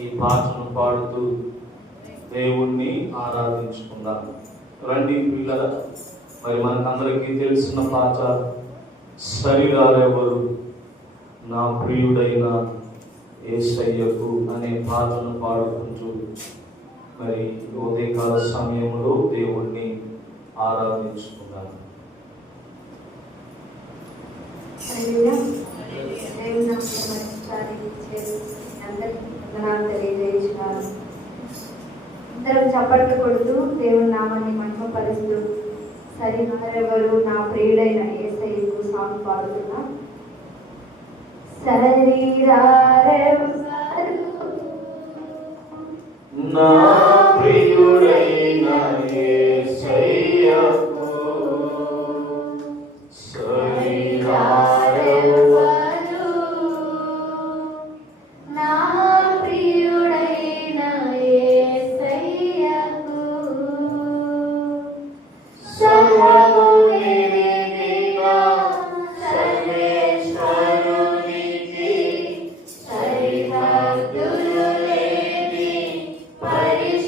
ఈ పాటను పాడుతూ దేవుణ్ణి ఆరాధించుకుందాం. రండి పిల్లల, మరి మనకందరికీ తెలిసిన పాట శరీరాలెవరు నా ప్రియుడైన యేసయ్యకు అనే పాటను పాడుకుంటూ మరి ఉదయకాల సమయంలో దేవుణ్ణి ఆరాధించుకుందాం. అందరం చప్పట్లు కొడుతూ దేవుని నామాన్ని మహిమపరుస్తూ శరీరాలెవరు నా ప్రియుడైన యేసయ్యకు సాంగ్ పాడుతున్నాం. శరీరాలెవరు నా ప్రియుడైన యేసయ్యకు శరీరాలెవరు నా ప్రియుడైన యేసయ్యకు సర్వము నిలిగిన సర్వేశ్వరునికి సరిహద్దులు లేని పరిశుద్ధ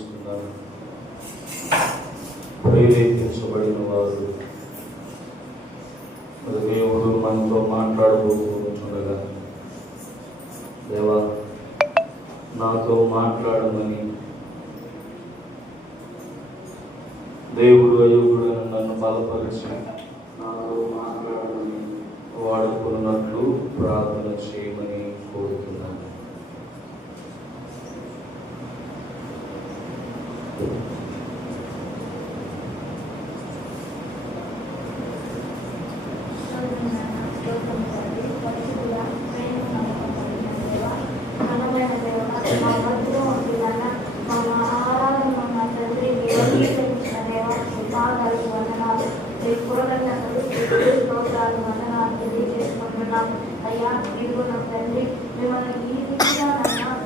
చేసుకున్నాను. ప్రేరేపించబడిన వారు మరి దేవుడు మనతో మాట్లాడబోతుండగా, దేవా నాతో మాట్లాడమని దేవుడు అయోగుడు నన్ను బలపరిచి నాతో మాట్లాడమని వాడుకున్నట్లు ప్రార్థన చేయమని కోరుతున్నాను. అయ్యా ఇదిగో నా తండ్రి మిమ్మల్ని ఈ రీతిగా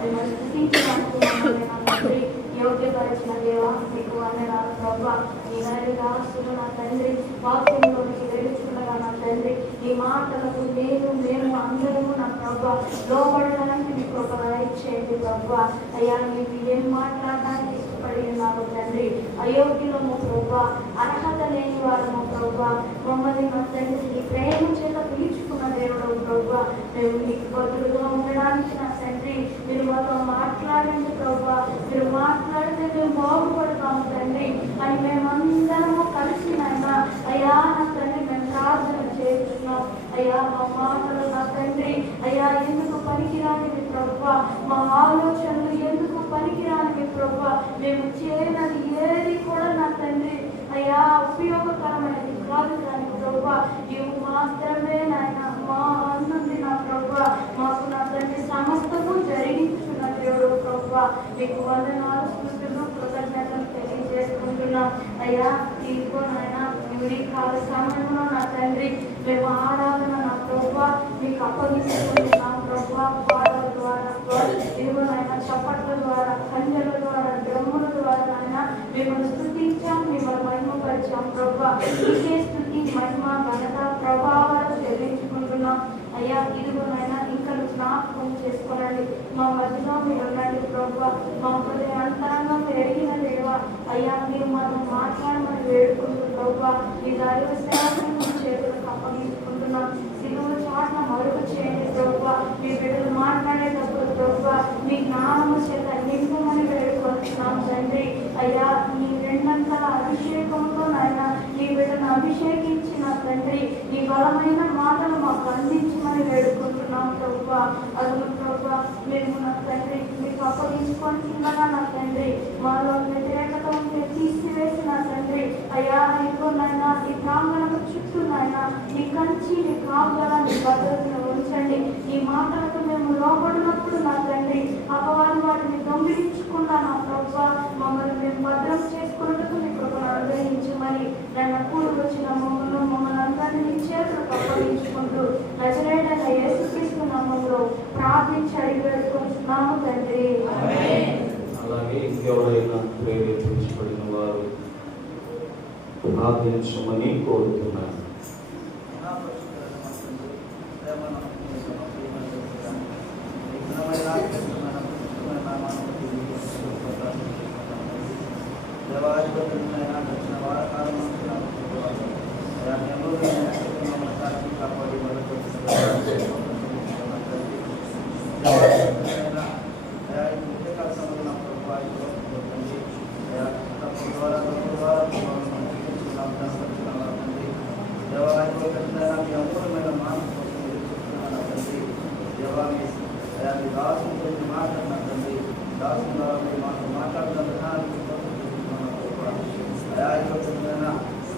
మిమ్మల్ని స్థితించడానికి యోగ్యపరిచిన దేవా మీకు వందనాలు ప్రభా. ఈ రాస్తున్న నా తండ్రి వాక్యంలోనికి వెలుచుండగా నా తండ్రి ఈ మాటలకు మేము అందరము నా ప్రభా లోపడడానికి మీ కృప దయచేయండి ప్రభా. అయ్యా మీకు ఏం మాట్లాడడానికి ఇష్టపడి ఉన్నాము తండ్రి. అయోగ్యులము ప్రభా, అర్హత లేని వారము ప్రభా, మమ్మల్ని నా తండ్రి ఈ ప్రేమ చేత పిలుచుకున్న దేవుడు ప్రభా. మేము మీకు బదులుగా ఉండడానికి నా తండ్రి మీరు మాతో మాట్లాడండి ప్రభా. మీరు మాట్లాడితే మేము బాగుపడతాము తండ్రి అని మేమందరము కలిసి నాయన అయ్యా నా తండ్రి మేము ప్రార్థన చేస్తున్నాం. అయ్యా మా మాటలు నా తండ్రి అయ్యా ఎందుకు పనికిరానివి ప్రభా, మా ఆలోచనలు ఎందుకు పనికిరానివి ప్రభా, మేము చేయనది ఏది కూడా నా తండ్రి అయ్యా ఉపయోగకరమైనది కాదు కానీ ప్రభా ఇవి మాత్రమే నాయన మా అన్నుంది నా ప్రభా. మాకు నా తండ్రి సమస్తము జరిగించున్న దేవుడు ప్రభా. మీకు వందనాలు స్తుతులు కృతజ్ఞతలు తెలియజేసుకుంటున్నాం. అయ్యా ఇదిగో నాయన ఈ కాల సమయంలో నా తండ్రి మేము ఆరాధన నా ప్రభా మీకు అప్పగిస్తున్నాం ప్రభా. పాటల ద్వారా ఇదిగో నాయన చప్పట్ల ద్వారా కంజల ద్వారా డ్రమ్ముల ద్వారా నాయన మిమ్మల్ని స్తుతించాం, మిమ్మల్ని మహిమపరిచాం ప్రభా. ఇదే స్తుతి మహిమ ఘనత ప్రభావాలు చెల్లించుకుంటున్నాం. అయ్యా ఇదిగో నాయన ఇంకా జ్ఞాపకం చేసుకోనండి. మా మధ్యలో మీరు ఉండండి ప్రభా. మా హృదయ అంతరంగం పెరిగిన దేవా అయ్యా మీరు మనం మాట్లాడమని వేడుకుంటూ ప్రభా ఈ దైవ సేవకులను చేతులకు అప్పగించుకుంటున్నాం. సిలువ చాటున మరుగు చేయండి ప్రభా. మీ బిడ్డలు మాట్లాడేటప్పుడు ప్రభా మీ జ్ఞానము చేత నింపమని వేడుకుంటున్నాం తండ్రి. అయ్యా ఈ రెండంతల అభిషేకంతో నాయన మీ బిడ్డను అభిషేకించిన తండ్రి ఈ బలమైన మాటలు మాకు అందించమని వేడుకుంటున్నాం ప్రభా. అదును ప్రభా మేము నా తండ్రి మీకు అప్పగించుకుంటున్నాగా నా తండ్రి మాలో వ్యతిరేకత ఉంటే తీసివేసిన తండ్రి అయ్యా ఇదిగో నాయన ఈ ప్రాంగణం చుట్టూ నాయన ఈ కంచి ఈ కాపుదలాన్ని భద్రతను ఉంచండి. ఈ మాటలకు మేము లోపడినప్పుడు నా తండ్రి అపవాది వాటిని దొంగిలించకుండా నా ప్రభా మమ్మల్ని మేము భద్రం చేసుకున్నట్టుకు మీ కృపను అనుగ్రహించమని నన్ను కూడి వచ్చిన మమ్మల్ని అందరినీ చేతులకు అప్పగించుకుంటూ నజరేయుడైన యేసుక్రీస్తు నామములో ప్రార్థించి అడిగి వేడుకుంటున్నాము తండ్రి. అలాగే ఇంకెవరైనా ప్రేరేపించబడిన వారు ప్రార్థించమని కోరుతున్నాను.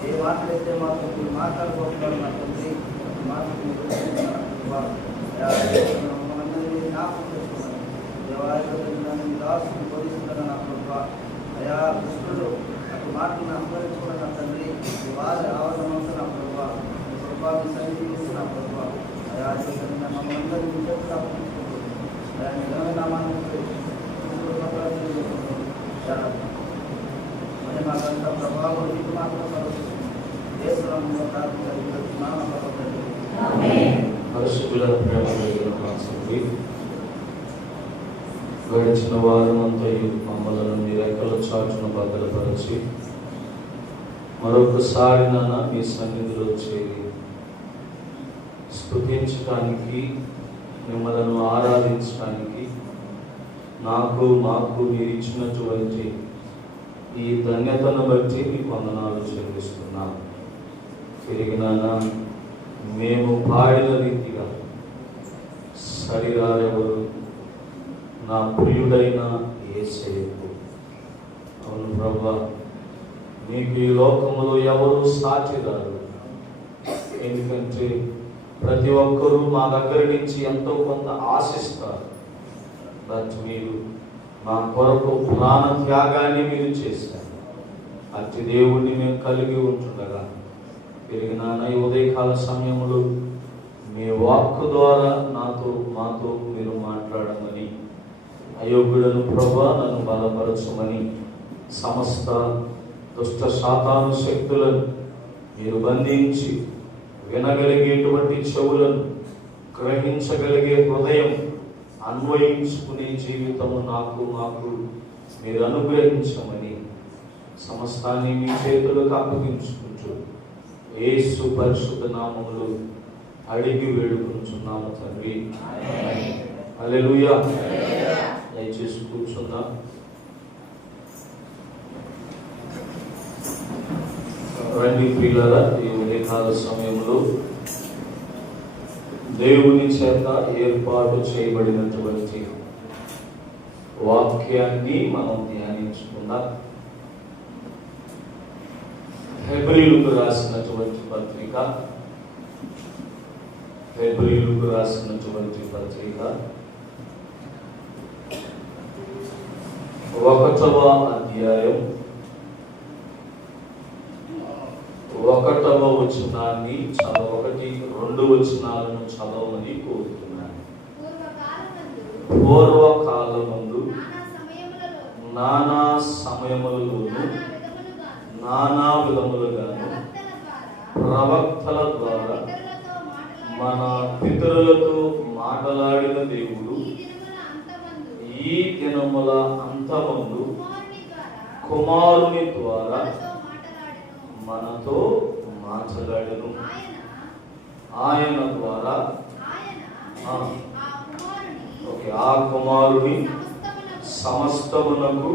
ఏ మాట్లాడితే మాకు మీరు మాట్లాడుకోగలరు నా తండ్రి మనందరినీ జ్ఞాపకం చేసుకోవాలి. దేవాలయం దాసుని బోధిస్తున్న నా ప్రభా అయా కృష్ణుడు అటు మాటలను అనుభవించుకున్న నా తండ్రి వారి ఆవరణంతో నా ప్రభా ప్రభావం సన్నిధిస్తూ నా ప్రభా అయా మమ్మల్ని అందరినీ చేతులు అప్పగించుకుంటూ అయా నిజమైన నామాన్ని మరి మాకంతా ప్రభావం నీకు మాత్రం సర్వస్తుంది దేశంలో ప్రార్థించాలి. పరిశుద్ధుల ప్రేమ కలిగిన మా తండ్రి, గడిచిన వారమంతయు మమ్మలను మీ రెక్కల చాటున భద్రపరిచి మరొకసారి నాన్న మీ సన్నిధిలో చేరి స్తుతించడానికి, మిమ్మల్ని ఆరాధించడానికి మాకు మీరు ఇచ్చినటువంటి ఈ ధన్యతను బట్టి మీకు వందనాలు చెల్లిస్తున్నాం. తిరిగి నాన్న మేము పాడిన రీతిగా శరీరాలెవరు నా ప్రియుడైన యేసయ్యకు. అవును ప్రభువా, మీకు ఈ లోకములో ఎవరు సాటిరారు. ఎందుకంటే ప్రతి ఒక్కరూ మా దగ్గర నుంచి ఎంతో కొంత ఆశిస్తారు. బట్ మీరు మా కొరకు ప్రాణ త్యాగాన్ని మీరు చేశారు. అతి దేవుణ్ణి మేము కలిగి ఉంటుండగా తిరిగి నాన్న ఈ ఉదయకాల సమయంలో మీ వాక్కు ద్వారా మాతో మీరు మాట్లాడమని, అయోగ్యుడను ప్రభువా నన్ను బలపరచమని, సమస్త దుష్ట సాతాను శక్తులను మీరు బంధించి వినగలిగేటువంటి చెవులను, గ్రహించగలిగే హృదయం, అన్వయించుకునే జీవితము మాకు మీరు అనుగ్రహించమని సమస్తాన్ని మీ చేతులకు అప్పగించుకుంటూ యేసు పరిశుద్ధ నామములో అడిగి వేడుకుంటున్నాము తండ్రి. హల్లెలూయా. దయచేసి కూర్చుందాం. రండి ప్రియులారా, ఈ ఉదయకాల సమయంలో దేవుని చేత ఏర్పాటు చేయబడినటువంటి వాక్యాన్ని మనం ధ్యానించుకుందాం. హెబ్రీయులకు రాసినటువంటి పత్రిక 1వ అధ్యాయం 1వ వచనాన్ని 1-2 వచనాలను చదవమని కోరుతున్నాను. పూర్వకాలమందు నానా సమయములలోను నానా విధములుగాను ప్రవక్తల ద్వారా మన పితరులతో మాట్లాడిన దేవుడు ఈ దినముల అంతమందు కుమారుని ద్వారా మనతో మాట్లాడను. ఆయన ద్వారా ఆ కుమారుని సమస్తమునకు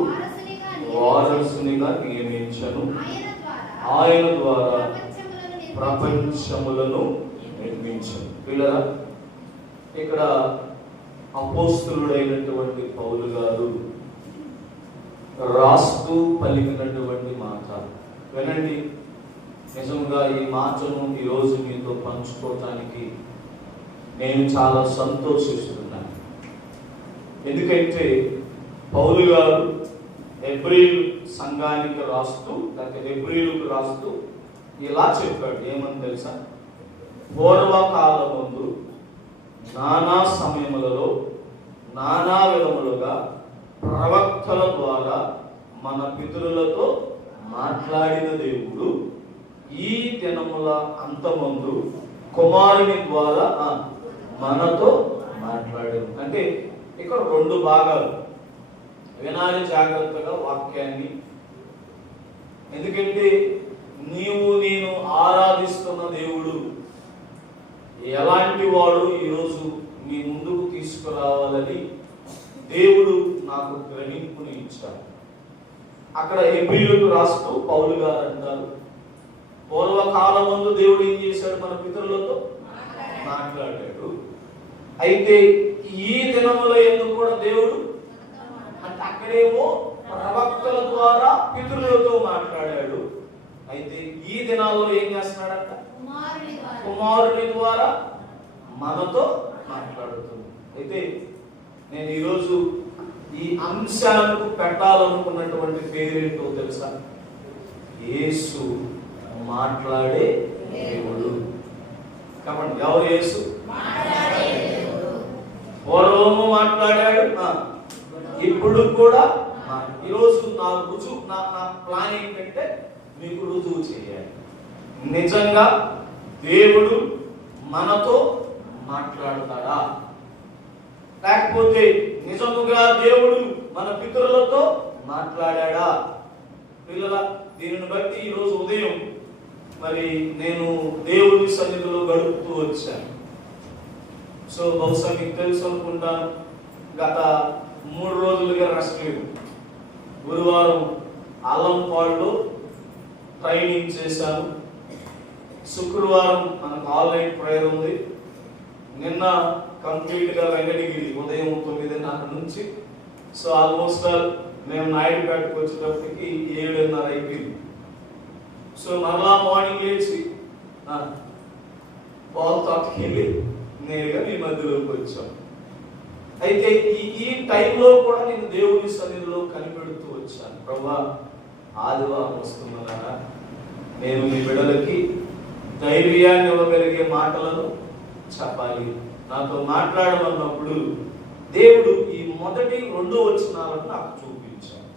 వారసునిగా నియమించను. ఆయన ద్వారా ప్రపంచములను నిర్మించను. పిల్లరా, ఇక్కడ అపోస్తులుడైనటువంటి పౌలు గారు రాస్తూ పలికినటువంటి మాట వినండి. నిజంగా ఈ మాటను ఈరోజు మీతో పంచుకోవటానికి నేను చాలా సంతోషిస్తున్నాను. ఎందుకంటే పౌలు గారు హెబ్రీయుల సంఘానికి రాస్తూ, హెబ్రీయులకు రాస్తూ ఇలా చెప్పాడు. ఏమని తెలుసా? పూర్వకాలమందు నానా సమయములలో నానా విధములుగా ప్రవక్తల ద్వారా మన పితరులతో మాట్లాడిన దేవుడు ఈ దినముల అంతమందు కుమారుని ద్వారా మనతో మాట్లాడారు. అంటే ఇక్కడ 2 భాగాలు. వినాలి జాగ్రత్తగా వాక్యాన్ని. ఎందుకంటే నేను ఆరాధిస్తున్న దేవుడు ఎలాంటి వాడు ఈరోజు మీ ముందుకు తీసుకురావాలని దేవుడు నాకు గ్రహింపుని ఇచ్చాడు. అక్కడ హెబ్రీయులకు రాస్తూ పౌలు గారు అంటారు, పూర్వకాలమందు దేవుడు ఏం చేశాడు? మన పితరులతో మాట్లాడాడు. అయితే ఈ దినముల యందు కూడా దేవుడు అంటే అక్కడేమో ప్రవక్తల ద్వారా పితరులతో మాట్లాడాడు. అయితే ఈ దినాల్లో ఏం చేస్తున్నాడంట? కుమారుని ద్వారా మనతో మాట్లాడుతుంది. అయితే నేను ఈరోజు ఈ అంశాలకు పెట్టాలనుకున్నటువంటి పేరేంటో తెలుసా? యేసు మాట్లాడే దేవుడు. కాబట్టి ఎవరు యేసు? పూర్వము మాట్లాడాడు, ఇప్పుడు కూడా. ఈరోజు నా ప్లాన్ ఏంటంటే మీకు రుజువు చేయాలి. నిజంగా దేవుడు మనతో మాట్లాడతాడా? లేకపోతే నిజముగా దేవుడు మన పితరులతో మాట్లాడా? పిల్లల, దీనిని బట్టి ఈరోజు ఉదయం మరి నేను దేవుని సన్నిధిలో గడుపుతూ వచ్చాను. సో బహుశా మీకు తెలుసు అనుకుంటాను, గత 3 రోజులుగా రెస్ట్ లేదు. గురువారం అల్లంపాడులో ట్రైనింగ్ చేశాను. శుక్రవారం మనకు ఆన్లైన్ ప్రేయర్ ఉంది. నిన్న కంప్లీట్గా వెంకటగిరి ఉదయం 9:30 నుంచి. సో ఆల్మోస్ట్ మేము నాయుడుపేటకు వచ్చేటప్పటికి 7:30 అయిపోయింది. సో మరలా మార్నింగ్ లేచి పాలు తాతకెళ్ళి నేరుగా మీ మధ్యలోకి వచ్చాం. అయితే ఈ టైంలో కూడా నేను దేవుని సన్నిధిలో కనిపెడుతూ వచ్చాను. ప్రభువా, ఆదివారం వస్తున్నదా, నేను మీ బిడ్డలకి ధైర్యాన్ని ఇవ్వగలిగే మాటలను చెప్పాలి. నాతో మాట్లాడమన్నప్పుడు దేవుడు ఈ మొదటి 2 వచనాలను నాకు చూపించాడు.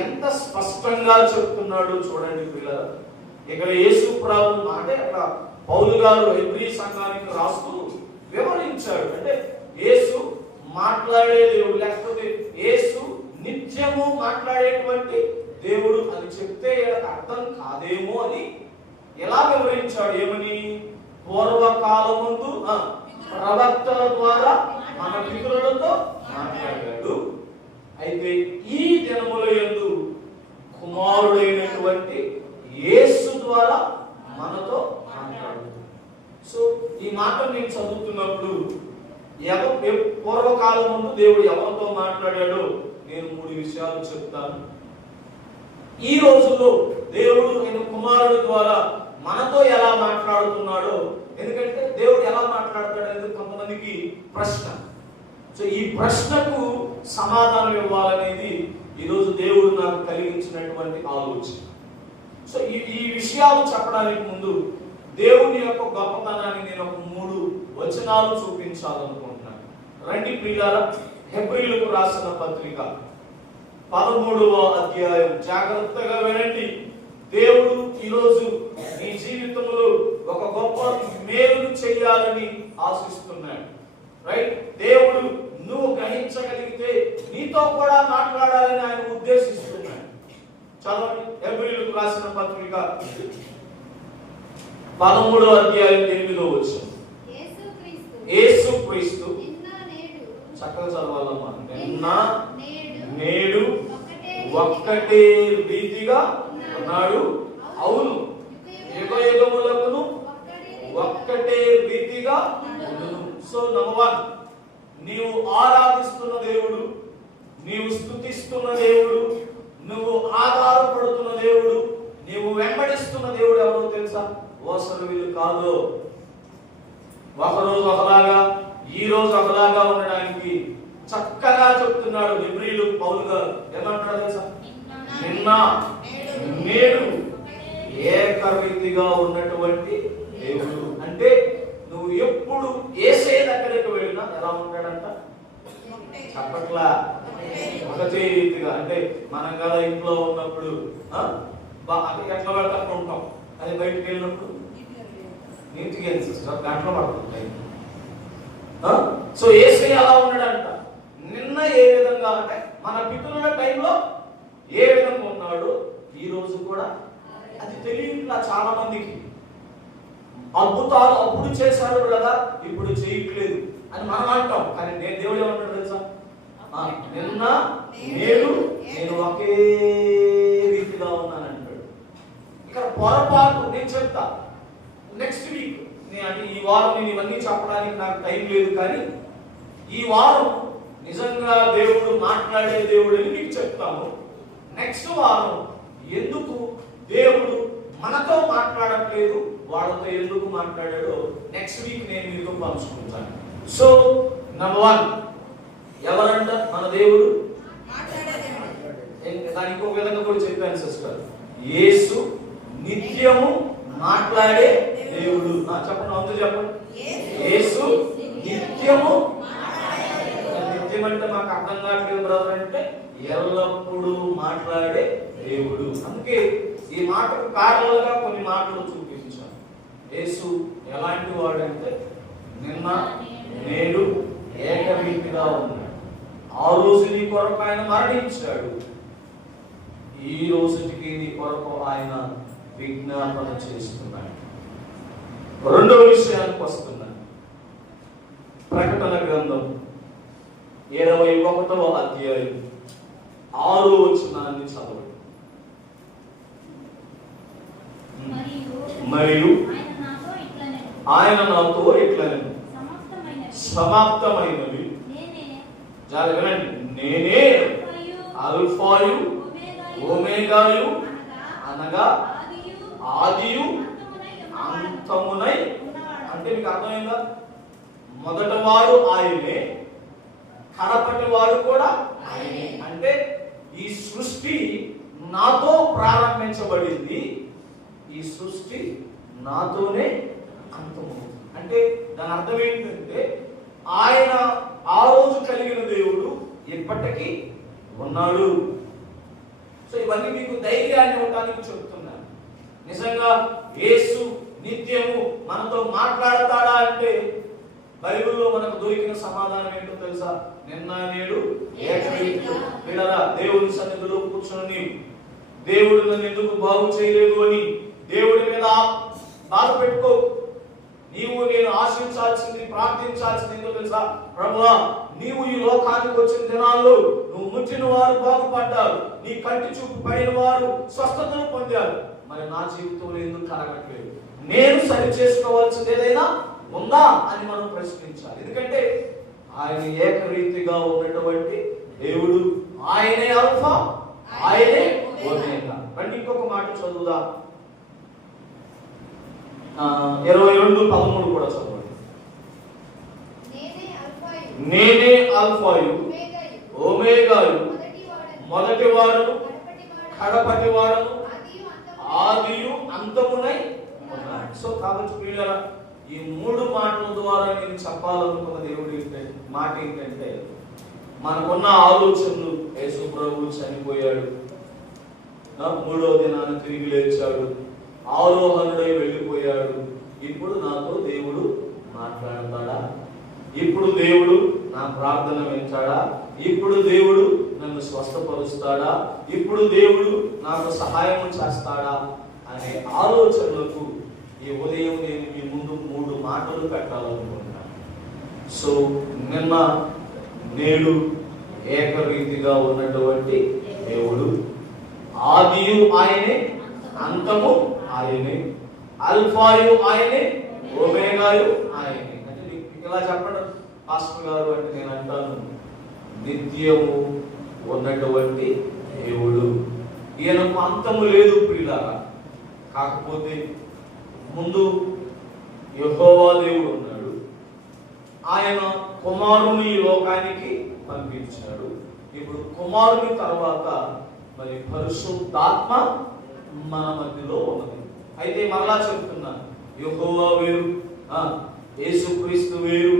ఎంత స్పష్టంగా చెప్తున్నాడో చూడండి పిల్లలు. ఇక్కడ యేసు ప్రభు మాట అక్కడ పౌలు గారు హెబ్రీ సంఘానికి రాస్తూ వివరించాడు. అంటే యేసు మాట్లాడే దేవుడు, లేకపోతే యేసు నిత్యము మాట్లాడేటువంటి దేవుడు అని చెప్తే అర్థం కాదేమో అని ఎలా వివరించాడు? ఏమని? పూర్వకాలమందు ప్రవక్తల ద్వారా మన పితరులతో మాట్లాడాడు. అయితే ఈ దినముల యందు కుమారుడైనటువంటి యేసు ద్వారా మనతో మాట్లాడు. సో ఈ మాట నేను చదువుతున్నప్పుడు పూర్వకాలం ముందు దేవుడు ఎవరితో మాట్లాడాడో నేను 3 విషయాలు చెప్తాను. ఈ రోజుల్లో దేవుడు ఆయన కుమారుడు ద్వారా మనతో ఎలా మాట్లాడుతున్నాడో, ఎందుకంటే దేవుడు ఎలా మాట్లాడతాడు అనేది కొంతమందికి ప్రశ్న. సో ఈ ప్రశ్నకు సమాధానం ఇవ్వాలనేది ఈరోజు దేవుడు నాకు కలిగించినటువంటి ఆలోచన. సో ఈ విషయాలు చెప్పడానికి ముందు దేవుని యొక్క గొప్పతనాన్ని నేను ఒక 3 వచనాలు చూపించాలనుకుంటున్నాను. రండి ప్రియులారా, హెబ్రీయులకు రాసిన పత్రిక 13వ అధ్యాయం జాగ్రత్తగా వినండి. దేవుడు ఈరోజు నీ జీవితంలో ఒక గొప్ప మేలును చేయాలని ఆశిస్తున్నాడు. రైట్? దేవుడు నువ్వు గ్రహించగలిగితే నీతో కూడా మాట్లాడాలని ఆయన ఉద్దేశిస్తున్నాడు. చదవండి, హెబ్రీయులకు రాసిన పత్రిక 13వ అధ్యాయం 8వ వచనం. యేసుక్రీస్తు చక్కగా చదవాలమ్మా. నిన్న నేడు ఒక్కటే రీతిగా ఉన్నాడు. అవును, యుగయుగములకును ఒక్కటే రీతిగా ఉండును. సో నంబర్ 1, నీవు ఆరాధిస్తున్న దేవుడు, నీవు స్తుతిస్తున్న దేవుడు, నువ్వు ఆధారపడుతున్న దేవుడు, నీవు వెంబడిస్తున్న దేవుడు ఎవరో తెలుసా? ఓసలు వీళ్ళు కాదు. ఒకరోజు ఒకలాగా, ఈ రోజు ఒకలాగా ఉండడానికి చక్కగా చెప్తున్నాడు హెబ్రీయులు పౌలు గారు. ఏమంటాడు తెలుసా? నిన్న నేడు ఏకరీతిగా ఉన్నటువంటి దేవుడు. అంటే నువ్వు ఎప్పుడు యేసే దగ్గరికి వెళ్ళినా ఎలా ఉంటాడంట? చెప్పట్లా, ఒకటే రీతిగా. అంటే మనం కదా ఇంట్లో ఉన్నప్పుడు ఎట్లా పడతా ఉంటాం, అది బయటకు వెళ్ళినప్పుడు నీట్గా సిస్టర్ గంటలు పడుతుంది. సో యేసే అలా ఉన్నాడంట. నిన్న ఏ విధంగా అంటే మన పితరుల టైంలో ఏ విధంగా ఉన్నాడు, ఈ రోజు కూడా అది తెలియట్లా చాలా మందికి. అద్భుతాలు అప్పుడు చేశాడు కదా, ఇప్పుడు చేయట్లేదు అని మనం అంటాం. కానీ నేను దేవుడు ఏమంటాడు తెలుసా? నిన్న నేడు నేను ఒకే రీతిగా ఉన్నాను అంటాడు. ఇక్కడ పొరపాటు నేను చెప్తా నెక్స్ట్ వీక్. అంటే ఈ వారం నేను ఇవన్నీ చెప్పడానికి నాకు టైం లేదు, కానీ ఈ వారం నిజంగా దేవుడు మాట్లాడే దేవుడు అని మీకు చెప్తాము. నెక్స్ట్ వారం ఎందుకు దేవుడు మనతో మాట్లాడట్లేదు, వాళ్ళతో ఎందుకు మాట్లాడాడో నెక్స్ట్ వీక్ నేను మీతో పంచుకుంటాను. సో నంబర్ 1, ఎవరంట మన దేవుడు? దానికి ఒక విధంగా కూడా చెప్పాను సిస్టర్. యేసు నిత్యము మాట్లాడే దేవుడు. చెప్పండి, అందరూ చెప్పండి. యేసు నిత్యము. నిత్యం అంటే మాకు అర్థం కావట్లేదు బ్రదర్ అంటే ఎల్లప్పుడూ మాట్లాడే దేవుడు. అందుకే ఈ మాటకు కారణాలుగా కొన్ని మాటలు చూపించాను. యేసు ఎలాంటి వాడంటే నిన్న నేడు ఏకరీతిగా ఉన్నాడు. ఆ రోజు నీ కొరకు ఆయన మరణించాడు, ఈ రోజుకి నీ కొరకు ఆయన విజ్ఞాపన చేస్తున్నాడు. రెండవ విషయానికి వస్తున్నాను. ప్రకటన గ్రంథం 21వ అధ్యాయం 6వ వచనాన్ని చదవండి. మరియు ఆయన నాతో ఇట్లనెను, సమాప్తమైనవి. వినండి, నేనే అల్ఫాయు ఓమేగాయు, అనగా ఆదియు అంతమునై. అంటే మీకు అర్థమైందా? మొదటి వాడు ఆయనే, కడపటి వాడు కూడా ఆయనే. అంటే ఈ సృష్టి నాతో ప్రారంభించబడింది, ఈ సృష్టి నాతోనే అంతమవుతుంది. అంటే దాని అర్థం ఏంటంటే ఆయన ఆ రోజు కలిగిన దేవుడు ఇప్పటికీ ఉన్నాడు. సో ఇవన్నీ మీకు ధైర్యాన్ని ఇవ్వడానికి చెప్తున్నాను. నిజంగా యేసు నిత్యము మనతో మాట్లాడతాడా అంటే బైబిల్లో మనకు దొరికిన సమాధానం ఏంటో తెలుసా? నిన్న నేడు ఏకరీతిగా. వీళ్ళరా, దేవుని సన్నిధిలో కూర్చొని దేవుడు నన్ను ఎందుకు బాగు చేయలేదు అని దేవుడి మీద బాధ పెట్టుకో. నీవు నేను ఆశించాల్సింది, ప్రార్థించాల్సింది ఏంటో తెలుసా? ప్రభువా, నీవు ఈ లోకానికి వచ్చిన దినాల్లో నువ్వు ముట్టిన వారు బాగుపడ్డారు, నీ కంటి చూపు పడిన వారు స్వస్థతను పొందారు, మరి నా జీవితంలో ఎందుకు కలగట్లేదు? నేను సరి చేసుకోవాల్సింది ఏదైనా ఉందా అని మనం ప్రశ్నించాలి. ఎందుకంటే ఆయన ఏకరీతిగా ఉన్నటువంటి దేవుడు, ఆయనే ఆల్ఫా, ఆయనే ఓమేగా. రండి ఇంకొక మాట చదువుదా, 22:13 కూడా చదవండి. నేనే అల్ఫాయు ఓమేగాయు, మొదటి వాడను కడపటి వాడను, ఆదియు అంతమునై ఉన్నాడు. సో కాబట్టి పిల్లరా, ఈ 3 మాటల ద్వారా నేను చెప్పాలనుకున్న దేవుడి మాట ఏంటంటే, మనకున్న ఆలోచనలు, యేసు ప్రభువు చనిపోయాడు, 3వ దినాన తిరిగి లేచాడు, ఆరోహణుడై వెళ్ళిపోయాడు, ఇప్పుడు నాతో దేవుడు మాట్లాడతాడా? ఇప్పుడు దేవుడు నా ప్రార్థన వింటాడా? ఇప్పుడు దేవుడు నన్ను స్వస్థపరుస్తాడా? ఇప్పుడు దేవుడు నాకు సహాయం చేస్తాడా అనే ఆలోచనలకు ఈ ఉదయం నేను మీ ముందు 3 మాటలు పెట్టాలనుకుంటున్నాను. సో నిన్న నేడు ఏకరీతిగా ఉన్నటువంటి దేవుడు, ఆదియు ఆయనే, అంతము ఆయనే, అల్ఫాయు ఆయనే, ఓమేగాయు ఆయనే. అంటే ఇలా చెప్పండి పాస్టర్ గారు అంటే నేను అంటాను, నిత్యము ఉన్నటువంటి దేవుడు. ఈయనకు అంతము లేదు ప్రియులారా. కాకపోతే ముందు యెహోవా దేవుడు ఉన్నాడు, ఆయన కుమారుని ఈ లోకానికి పంపించాడు. ఇప్పుడు కుమారుని తర్వాత మరి పరిశుద్ధాత్మ మన మధ్యలో ఉన్నది. అయితే మరలా చెప్తున్నాను, యెహోవా వేరు, యేసుక్రీస్తు వేరు,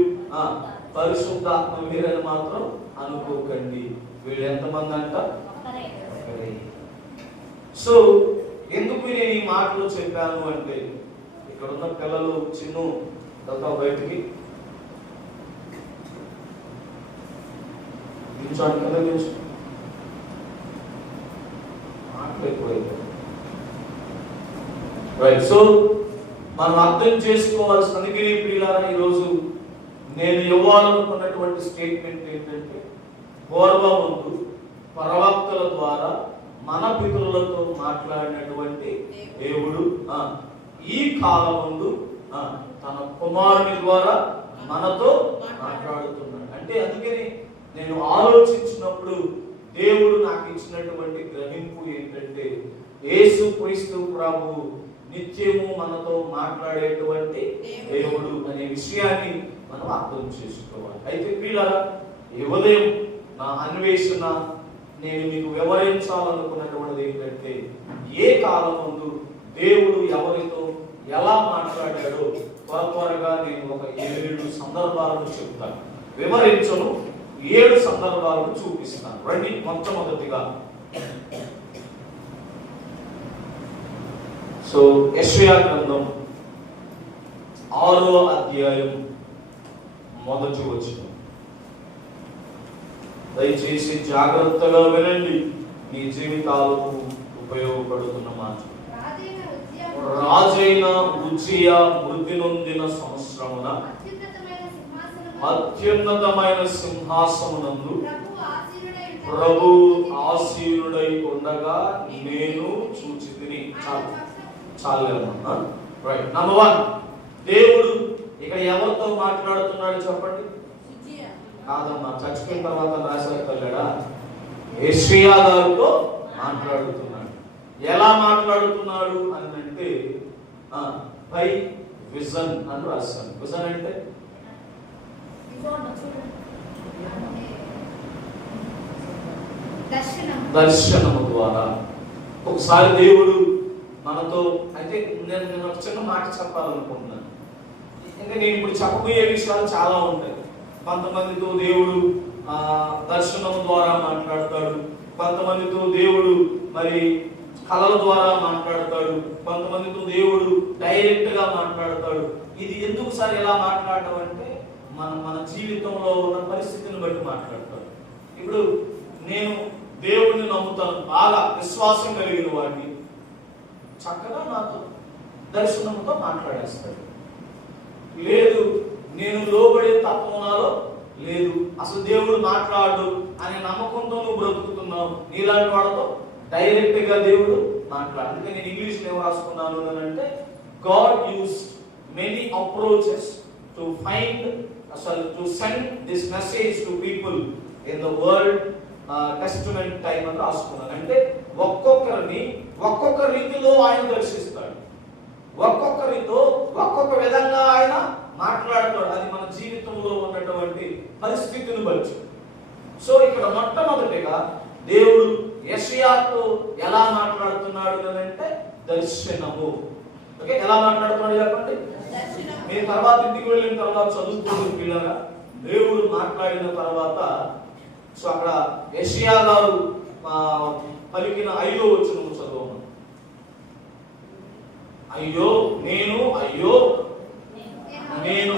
పరిశుద్ధాత్మ వేరని మాత్రం అనుకోకండి. వీళ్ళు ఎంతమంది అంట? సో ఎందుకు నేను ఈ మాటలు చెప్పాను అంటే, ఇక్కడ ఉన్న పిల్లలు చిన్న వెళ్తావు బయటికి నిల్చోండి కదా, మాటలు ఎక్కువైపోయి. రైట్. సో మనం అర్థం చేసుకోవాల్సిన ప్రియులారా, ఈరోజు నేను ఇవ్వాలనుకున్నటువంటి స్టేట్మెంట్ ఏంటంటే, పూర్వముందు ప్రవక్తల ద్వారా మన పితరులతో మాట్లాడినటువంటి దేవుడు ఈ కాలముందు తన కుమారుని ద్వారా మనతో మాట్లాడుతున్నాడు. అంటే అందుకని నేను ఆలోచించినప్పుడు దేవుడు నాకు ఇచ్చినటువంటి గ్రహింపు ఏంటంటే, యేసుక్రీస్తు ప్రభువు నిత్యము మనతో మాట్లాడేటువంటి దేవుడు అనే విషయాన్ని మనం అర్థం చేసుకోవాలి. అయితే ప్రియులారా, ఈ ఉదయం నా అన్వేషణ నేను మీకు వివరించాలనుకున్నటువంటిది ఏంటంటే, ఏ కాలం ముందు దేవుడు ఎవరితో ఎలా మాట్లాడాడో త్వరగా నేను ఒక 7 సందర్భాలను చెప్తాను. వివరించను, 7 సందర్భాలను చూపిస్తాను. రండి. మొట్టమొదటిగా సో యెషయా గ్రంథం 6వ అధ్యాయం 1వ వచనం. దయచేసి జాగ్రత్తగా వినండి. మీ జీవితాలకు ఉపయోగపడుతున్న మాట. రాజైన ఉజ్జియా మృతి నొందిన సంవత్సరమున అత్యున్నతమైన సింహాసమునందు ప్రభు ఆసీనుడై ఉండగా నేను చూచితిని. చాలేమన్నా రైట్. నంబర్ 1, దేవుడు ఇక్కడ ఎవరితో మాట్లాడుతున్నాడు చెప్పండి. కాదమ్మా, చచ్చిపోయిన తర్వాత రాశాడా? యెషయా గారితో మాట్లాడుతున్నాడు. ఎలా మాట్లాడుతున్నాడు అని అంటే బై విజన్ అని రాశాను. విజన్ అంటే దర్శనము ద్వారా. ఒకసారి దేవుడు మనతో అయితే నేను ఒక చిన్న మాట చెప్పాలనుకుంటున్నాను. ఇంకా నేను ఇప్పుడు చెప్పబోయే విషయాలు చాలా ఉంటాయి. కొంతమందితో దేవుడు దర్శనం ద్వారా మాట్లాడతాడు, కొంతమందితో దేవుడు మరి కళల ద్వారా మాట్లాడతాడు, కొంతమందితో దేవుడు డైరెక్ట్ గా మాట్లాడతాడు. ఇది ఎందుకు సార్ ఎలా మాట్లాడటం అంటే మన జీవితంలో ఉన్న పరిస్థితిని బట్టి మాట్లాడతాడు. ఇప్పుడు నేను దేవుడిని నమ్ముతాను, బాగా విశ్వాసం కలిగిన వాడిని, చక్కగా నాతో దర్శనంతో మాట్లాడేస్తాడు. లేదు, నేను లోబడే తత్వం నాలో లేదు, అసలు దేవుడు మాట్లాడు అనే నమ్మకంతో నువ్వు బ్రతుకుతున్నావు, నీలాంటి వాళ్ళతో డైరెక్ట్ గా దేవుడు మాట్లాడు. అందుకే నేను ఇంగ్లీష్ లో రాసుకున్నాను అని అంటే God use many approaches to find to send this message to people in the world testament time అని రాసుకున్నాను. అంటే ఒక్కొక్కరిని ఒక్కొక్క రీతిలో ఆయన దర్శిస్తాడు, ఒక్కొక్కరితో ఒక్కొక్క విధంగా ఆయన మాట్లాడతాడు. అది మన జీవితంలో ఉన్నటువంటి పరిస్థితిని బట్టి. సో ఇక్కడ మొట్టమొదటిగా దేవుడు యెషయాతో ఎలా మాట్లాడుతున్నాడు అని అంటే దర్శనము. ఓకే, ఎలా మాట్లాడుతున్నాడు చెప్పండి. మీరు తర్వాత ఇంటికి వెళ్ళిన తర్వాత చదువుకోండి పిల్లగా. దేవుడు మాట్లాడిన తర్వాత సో అక్కడ యెషయా గారు పలికిన 5వ వచనం చదవము. అయ్యో నేను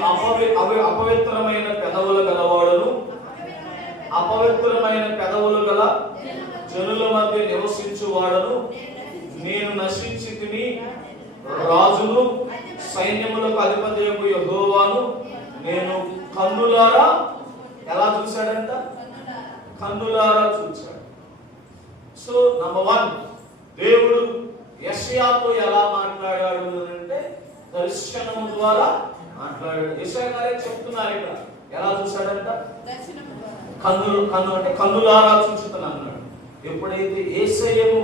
అపవిత్రమైన పెదవులు గలవాడను, అపవిత్రమైన పెదవులు గల జనుల మధ్య నివసించువాడను, నేను నశించి తిని, రాజును సైన్యములకు అధిపతియగు యెహోవాను నేను కన్నులారా ఎలా చూశాడంట? కన్నులారా చూశాడు. సో నంబర్ 1, దేవుడు యెషయాతో ఎలా మాట్లాడాడు అంటే దర్శనము ద్వారా మాట్లాడాడు. యెషయా గారే చెప్తున్నారు ఇక్కడ ఎలా చూశాడంట? కన్ను అంటే కన్నులారా చూచుతాను అన్నాడు. ఎప్పుడైతే యేసయ్యను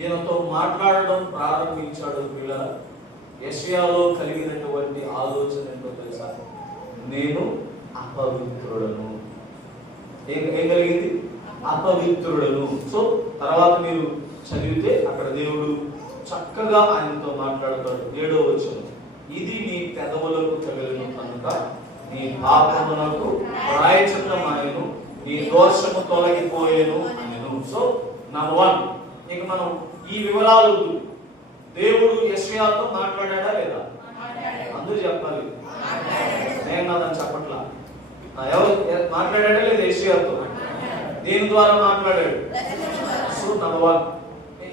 ఈయనతో మాట్లాడడం ప్రారంభించాడు పిల్లల, యెషయాలో కలిగినటువంటి ఆలోచన ఏంటో తెలుసా? నేను అపవిత్రుడను. ఏం కలిగింది? అపవిత్రుడను. సో తర్వాత మీరు చదివితే అక్కడ దేవుడు చక్కగా ఆయనతో మాట్లాడతాడు. 7వ వచనం, ఇది నీ పెదవులకు తగిలిన కనుక నీ పాపమునకు ప్రాయశ్చిత్తమాయెను, నీ దోషము తొలగిపోయేను అనెను. సో నంబర్ 1, ఇక మనం ఈ వివరాలు, దేవుడు యెషయాతో మాట్లాడాడా లేదా? అందరూ చెప్పాలి. నేను నాదని చెప్పట్లా. ఎవరు మాట్లాడాడా లేదా యెషయాతో? దేని ద్వారా మాట్లాడాడు? సో నంబర్ 1,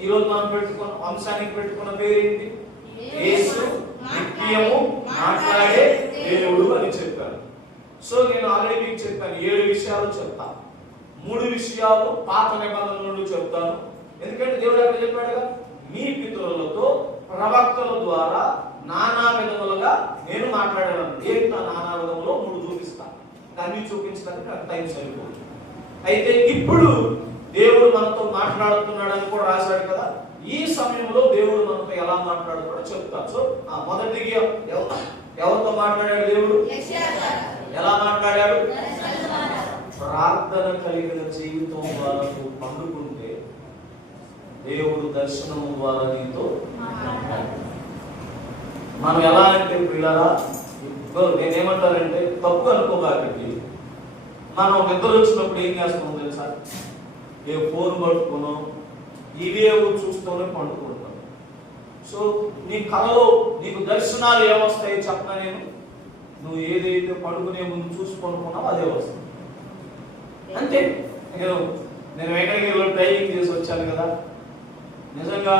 ఈరోజు మనం పెట్టుకున్న అంశానికి పెట్టుకున్న పేరు ఏంటి? యేసు నిత్యము మాట్లాడే దేవుడు అని చెప్పారు. సో నేను ఆల్రెడీ మీకు చెప్పాను, 7 విషయాలు చెప్తా. 3 విషయాలు పాత నిబంధనల నుండి చెప్తాను. ఎందుకంటే దేవుడు అక్కడ చెప్పాడుగా, మీ పితరులతో ప్రవక్తల ద్వారా నానా విధములుగా నేను మాట్లాడాను. ఏంటి నానా విధములో 3 చూపిస్తాను. అన్ని చూపించడానికి నాకు టైం సరిపోదు. అయితే ఇప్పుడు దేవుడు మనతో మాట్లాడుతున్నాడని కూడా రాశాడు కదా. ఈ సమయంలో దేవుడు మనతో ఎలా మాట్లాడుతాడో చెప్తాను. సో మొదటిగా ఎవరితో మాట్లాడాడు దేవుడు? ఎలా మాట్లాడాడు? ప్రార్థన కలిగిన జీవితం వాళ్ళకు పండుకుంటే దేవుడు దర్శనం ద్వారా నీతో మాట్లాడాడు. మనం ఎలా అంటే పిల్లరా, నేనేమంటానంటే తప్పు అనుకోబాకండి. మనం నిద్ర వచ్చినప్పుడు ఏం చేస్తామో తెలుసా? ఏ ఫోన్ పట్టుకున్నాం, ఇవేవో చూస్తూనే పండుకుంటాం. సో నీ కళలో నీకు దర్శనాలు ఏమొస్తాయో చెప్పనా నేను? నువ్వు ఏదైతే పడుకునే ముందు చూసి పడుకున్నావు అదే వస్తుంది. అంతే. నేను వెంకటగిరిలో ట్రైనింగ్ చేసి వచ్చాను కదా, నిజంగా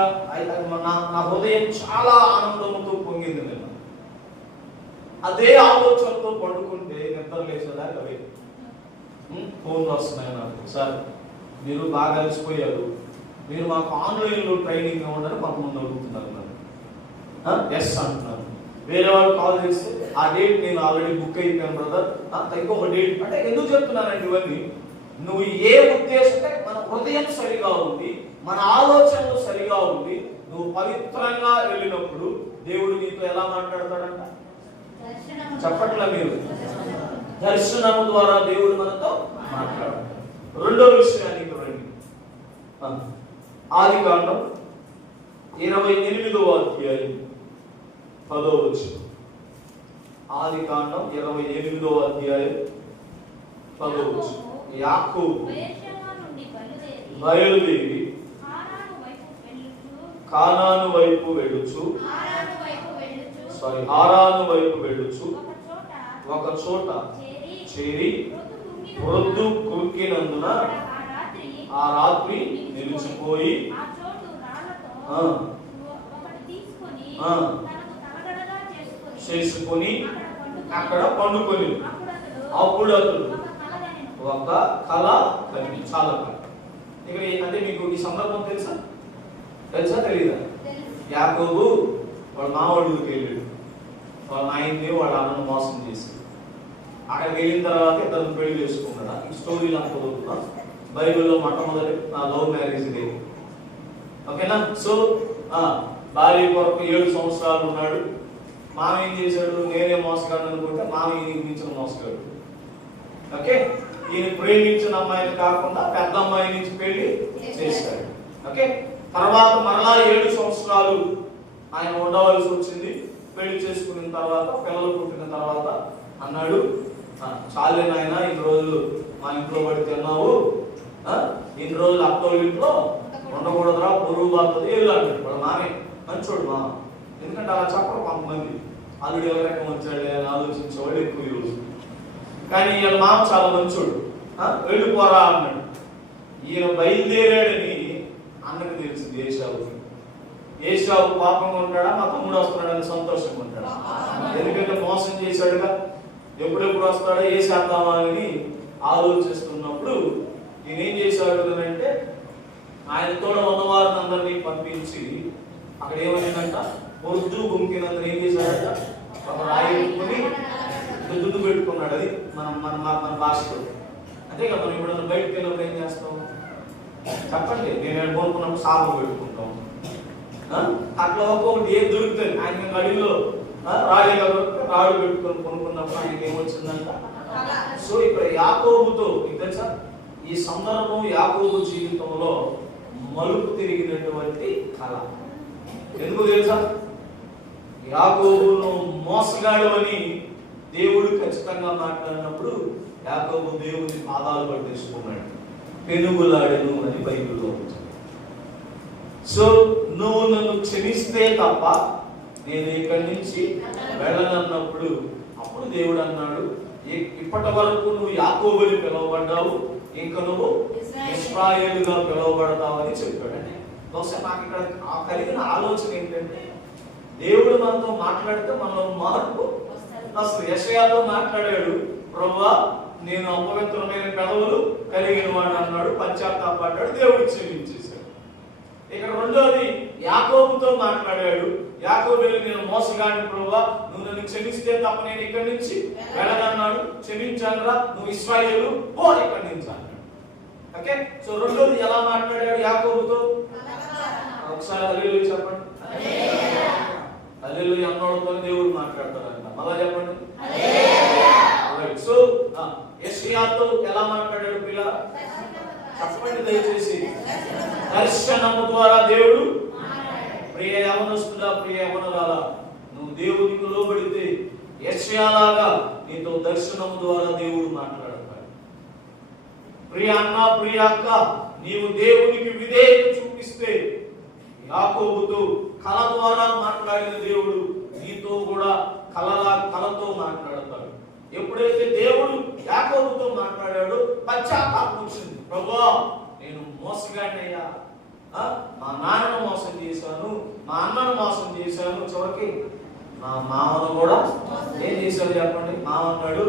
నా హృదయం చాలా ఆనందంతో పొంగింది. నేను అదే ఆలోచనతో పడుకుంటే నిద్ర లేచేదాకా అవే ఫోన్లు వస్తున్నాయి నాకు. సార్ మీరు బాగా అలసిపోయారు, మీరు మాకు ఆన్లైన్లో ట్రైనింగ్ ఇవ్వండి కొంతమంది అడుగుతున్నారు. ఎస్ అంటున్నారు. వేరే వాళ్ళు కాల్ చేస్తే ఆ డేట్ నేను ఆల్రెడీ బుక్ అయిపోయాను బ్రదర్, ఇంకొక డేట్ అంటే ఎందుకు చెప్తున్నానండి ఇవన్నీ? నువ్వు ఏ ఉద్దేశంగా మన హృదయం సరిగా ఉంది, మన ఆలోచనలు సరిగా ఉంది, నువ్వు పవిత్రంగా వెళ్ళినప్పుడు దేవుడు నీతో ఎలా మాట్లాడతాడంట? చెప్పట్లా మీరు? దర్శనము ద్వారా దేవుడు మనతో మాట్లాడతాడు. రెండో విషయానికి రండి. ఆదికాండం 28వ అధ్యాయం 10వ వచనం. ఆదికాండం 28వ అధ్యాయం 10వ వచనం. యాకోబు బయలుదేరి కానాను వైపు వెళ్ళుచు హారాను వైపు వెళ్ళుచు ఒక చోట చేరి ప్రొద్దు కురికినందున ఆ రాత్రి నిలిచిపోయి చేసుకొని అక్కడ పండుకొని అప్పుడు అతడు ఒక కళ కలిగి చాలా ఇక్కడ అంటే మీకు ఈ సందర్భం తెలుసా తెలీదా? యాకోబు వాళ్ళ మావాడికి వెళ్ళాడు, వాళ్ళ నాయన్ని వాళ్ళ అన్నను మోసం చేసి అక్కడికి వెళ్ళిన తర్వాత ఇద్దరు పెళ్లి చేసుకున్నాడు. ఈ స్టోరీలు అంత చదువుతున్నా. బైబిల్లో మొట్టమొదటి లవ్ మ్యారేజ్ డే. ఓకేనా? సో భార్య కొరకు 7 సంవత్సరాలు ఉన్నాడు. మామ ఏం చేశాడు? నేనే మోసగాడు అనుకుంటే మామ ఈయనకి మించిన మోసగాడు. ఓకే, ఈయన ప్రేమించిన అమ్మాయిని కాకుండా పెద్ద అమ్మాయి నుంచి పెళ్లి చేశాడు. ఓకే, తర్వాత మరలా 7 సంవత్సరాలు ఆయన ఉండవలసి వచ్చింది. పెళ్లి చేసుకున్న తర్వాత పిల్లలు పుట్టిన తర్వాత అన్నాడు, చాలే నాయన ఇన్ని రోజులు మా ఇంట్లో పడి తిన్నావు, ఇన్ని రోజులు అత్తోళ్ళ ఇంట్లో ఉండకూడదురా, పొరుగు బాగుతుంది ఏళ్ళు అంటాడు. వాడు మానే మంచోడు మా, ఎందుకంటే అలా చెప్పరు కొంతమంది. అల్లుడు ఎవరి రకం వచ్చాడు అని ఆలోచించేవాడు ఎక్కువ ఈరోజు. కానీ వీళ్ళ మామ చాలా మంచోడు, వెళ్ళిపోరా అన్నాడు. ఈయన బయలుదేరాడని అన్నకు తెలిసింది ఏశావుకి. ఏశావు పాపంగా ఉంటాడా, మా తమ్ముడు వస్తున్నాడని సంతోషంగా ఉంటాడా? ఎందుకంటే మోసం చేశాడుగా, ఎప్పుడెప్పుడు వస్తాడో ఏ చేద్దామా అని ఆలోచిస్తున్నప్పుడు ఈయన ఏం చేశాడు అంటే ఆయనతో ఉన్నవారిని అందరినీ పంపించి అక్కడ ఏమైందంట, పొద్దు గుంకినందుకు ఏం చేశాడట, ఒక రాయి పెట్టుకుని దుడ్డు పెట్టుకున్నాడు. అది మన భాషలో అంతే కదా. మనం ఇప్పుడు బయటకు వెళ్ళినప్పుడు ఏం చేస్తాం చెప్పండి? నేను కోరుకున్నప్పుడు సాగు పెట్టుకుంటాం. అట్లా ఒక్కొక్కటి ఏది దొరుకుతుంది. ఆయన గడిలో రాడు పెట్టుకొని కొనుక్కున్నప్పుడు ఆయనకి ఏమొచ్చిందంట. సో ఇక్కడ యాకోబుతో తెలుసా, ఈ సందర్భం యాకోబు జీవితంలో మలుపు తిరిగినటువంటి కళ. ఎందుకు తెలుసా? యాకోబును మోసగాడు అని దేవుడు ఖచ్చితంగా మాట్లాడినప్పుడు యాకోబు దేవుని పాదాలు పట్టేసుకున్నాడు, పెనుగులాడెను అని బైబిల్లో ఉంటుంది. సో నువ్వు నన్ను క్షమిస్తే తప్ప నేను ఇక్కడి నుంచి వెళ్ళనన్నప్పుడు అప్పుడు దేవుడు అన్నాడు, ఇప్పటి వరకు నువ్వు యాకోబుని పిలువబడ్డావు, ఇంకా నువ్వు ఇశ్రాయేలుగా పిలువబడతావని చెప్పాడని. బహుశా నాకు ఇక్కడ కలిగిన ఆలోచన ఏంటంటే, దేవుడు మనతో మాట్లాడితే మనలో మార్పు అసలు. యెషయాతో మాట్లాడాడు, ప్రభువా నేను అపవిత్రమైన పెదవులు కలిగిన వాడు అన్నాడు, పశ్చాత్తాపడ్డాడు, దేవుడు క్షమించేశాడు. ఇక్కడ రెండోది యాకోబుతో మాట్లాడాడు, యాకోబు నేను మోసగాడిని ప్రభువా, నువ్వు నన్ను క్షమిస్తే తప్ప నేను ఇక్కడి నుంచి వెళ్ళనన్నాడు, క్షమించానురా, నువ్వు ఇశ్రాయేలు పో ఇక్కడి నుంచి అన్నాడు. ఓకే, సో రెండోది ఎలా మాట్లాడాడు యాకోబుతో? ఒకసారి హల్లెలూయా చెప్పండి. హల్లెలూయా అన్నోడుతో దేవుడు మాట్లాడతాడంట. మళ్ళా చెప్పండి. సో యెషయాతో ఎలా మాట్లాడాడు పిల్లరా? చెప్పండి దయచేసి. దర్శనము ద్వారా దేవుడు. ప్రియ యవనస్తుడా, ప్రియ యవనురాలా, నువ్వు దేవునికి లోబడితే యెషయాలాగా నీతో దర్శనము ద్వారా దేవుడు మాట్లాడతాడు. ప్రియ అన్న, ప్రియ అక్క, నీవు దేవునికి విధేయత చూపిస్తే యాకోబుతో కళ ద్వారా మాట్లాడిన దేవుడు నీతో కూడా కళతో మాట్లాడతాడు. ఎప్పుడైతే దేవుడు యాకోబుతో మాట్లాడాడో పశ్చాత్తాపం వచ్చింది. ప్రభువా నేను మోసగాడినయ్యా, మా నాన్నను మోసం చేశాను, మా అన్నను మోసం చేశాను, చివరికి మా మామను కూడా ఏం చేశాడు చెప్పండి. మామ అన్నాడు,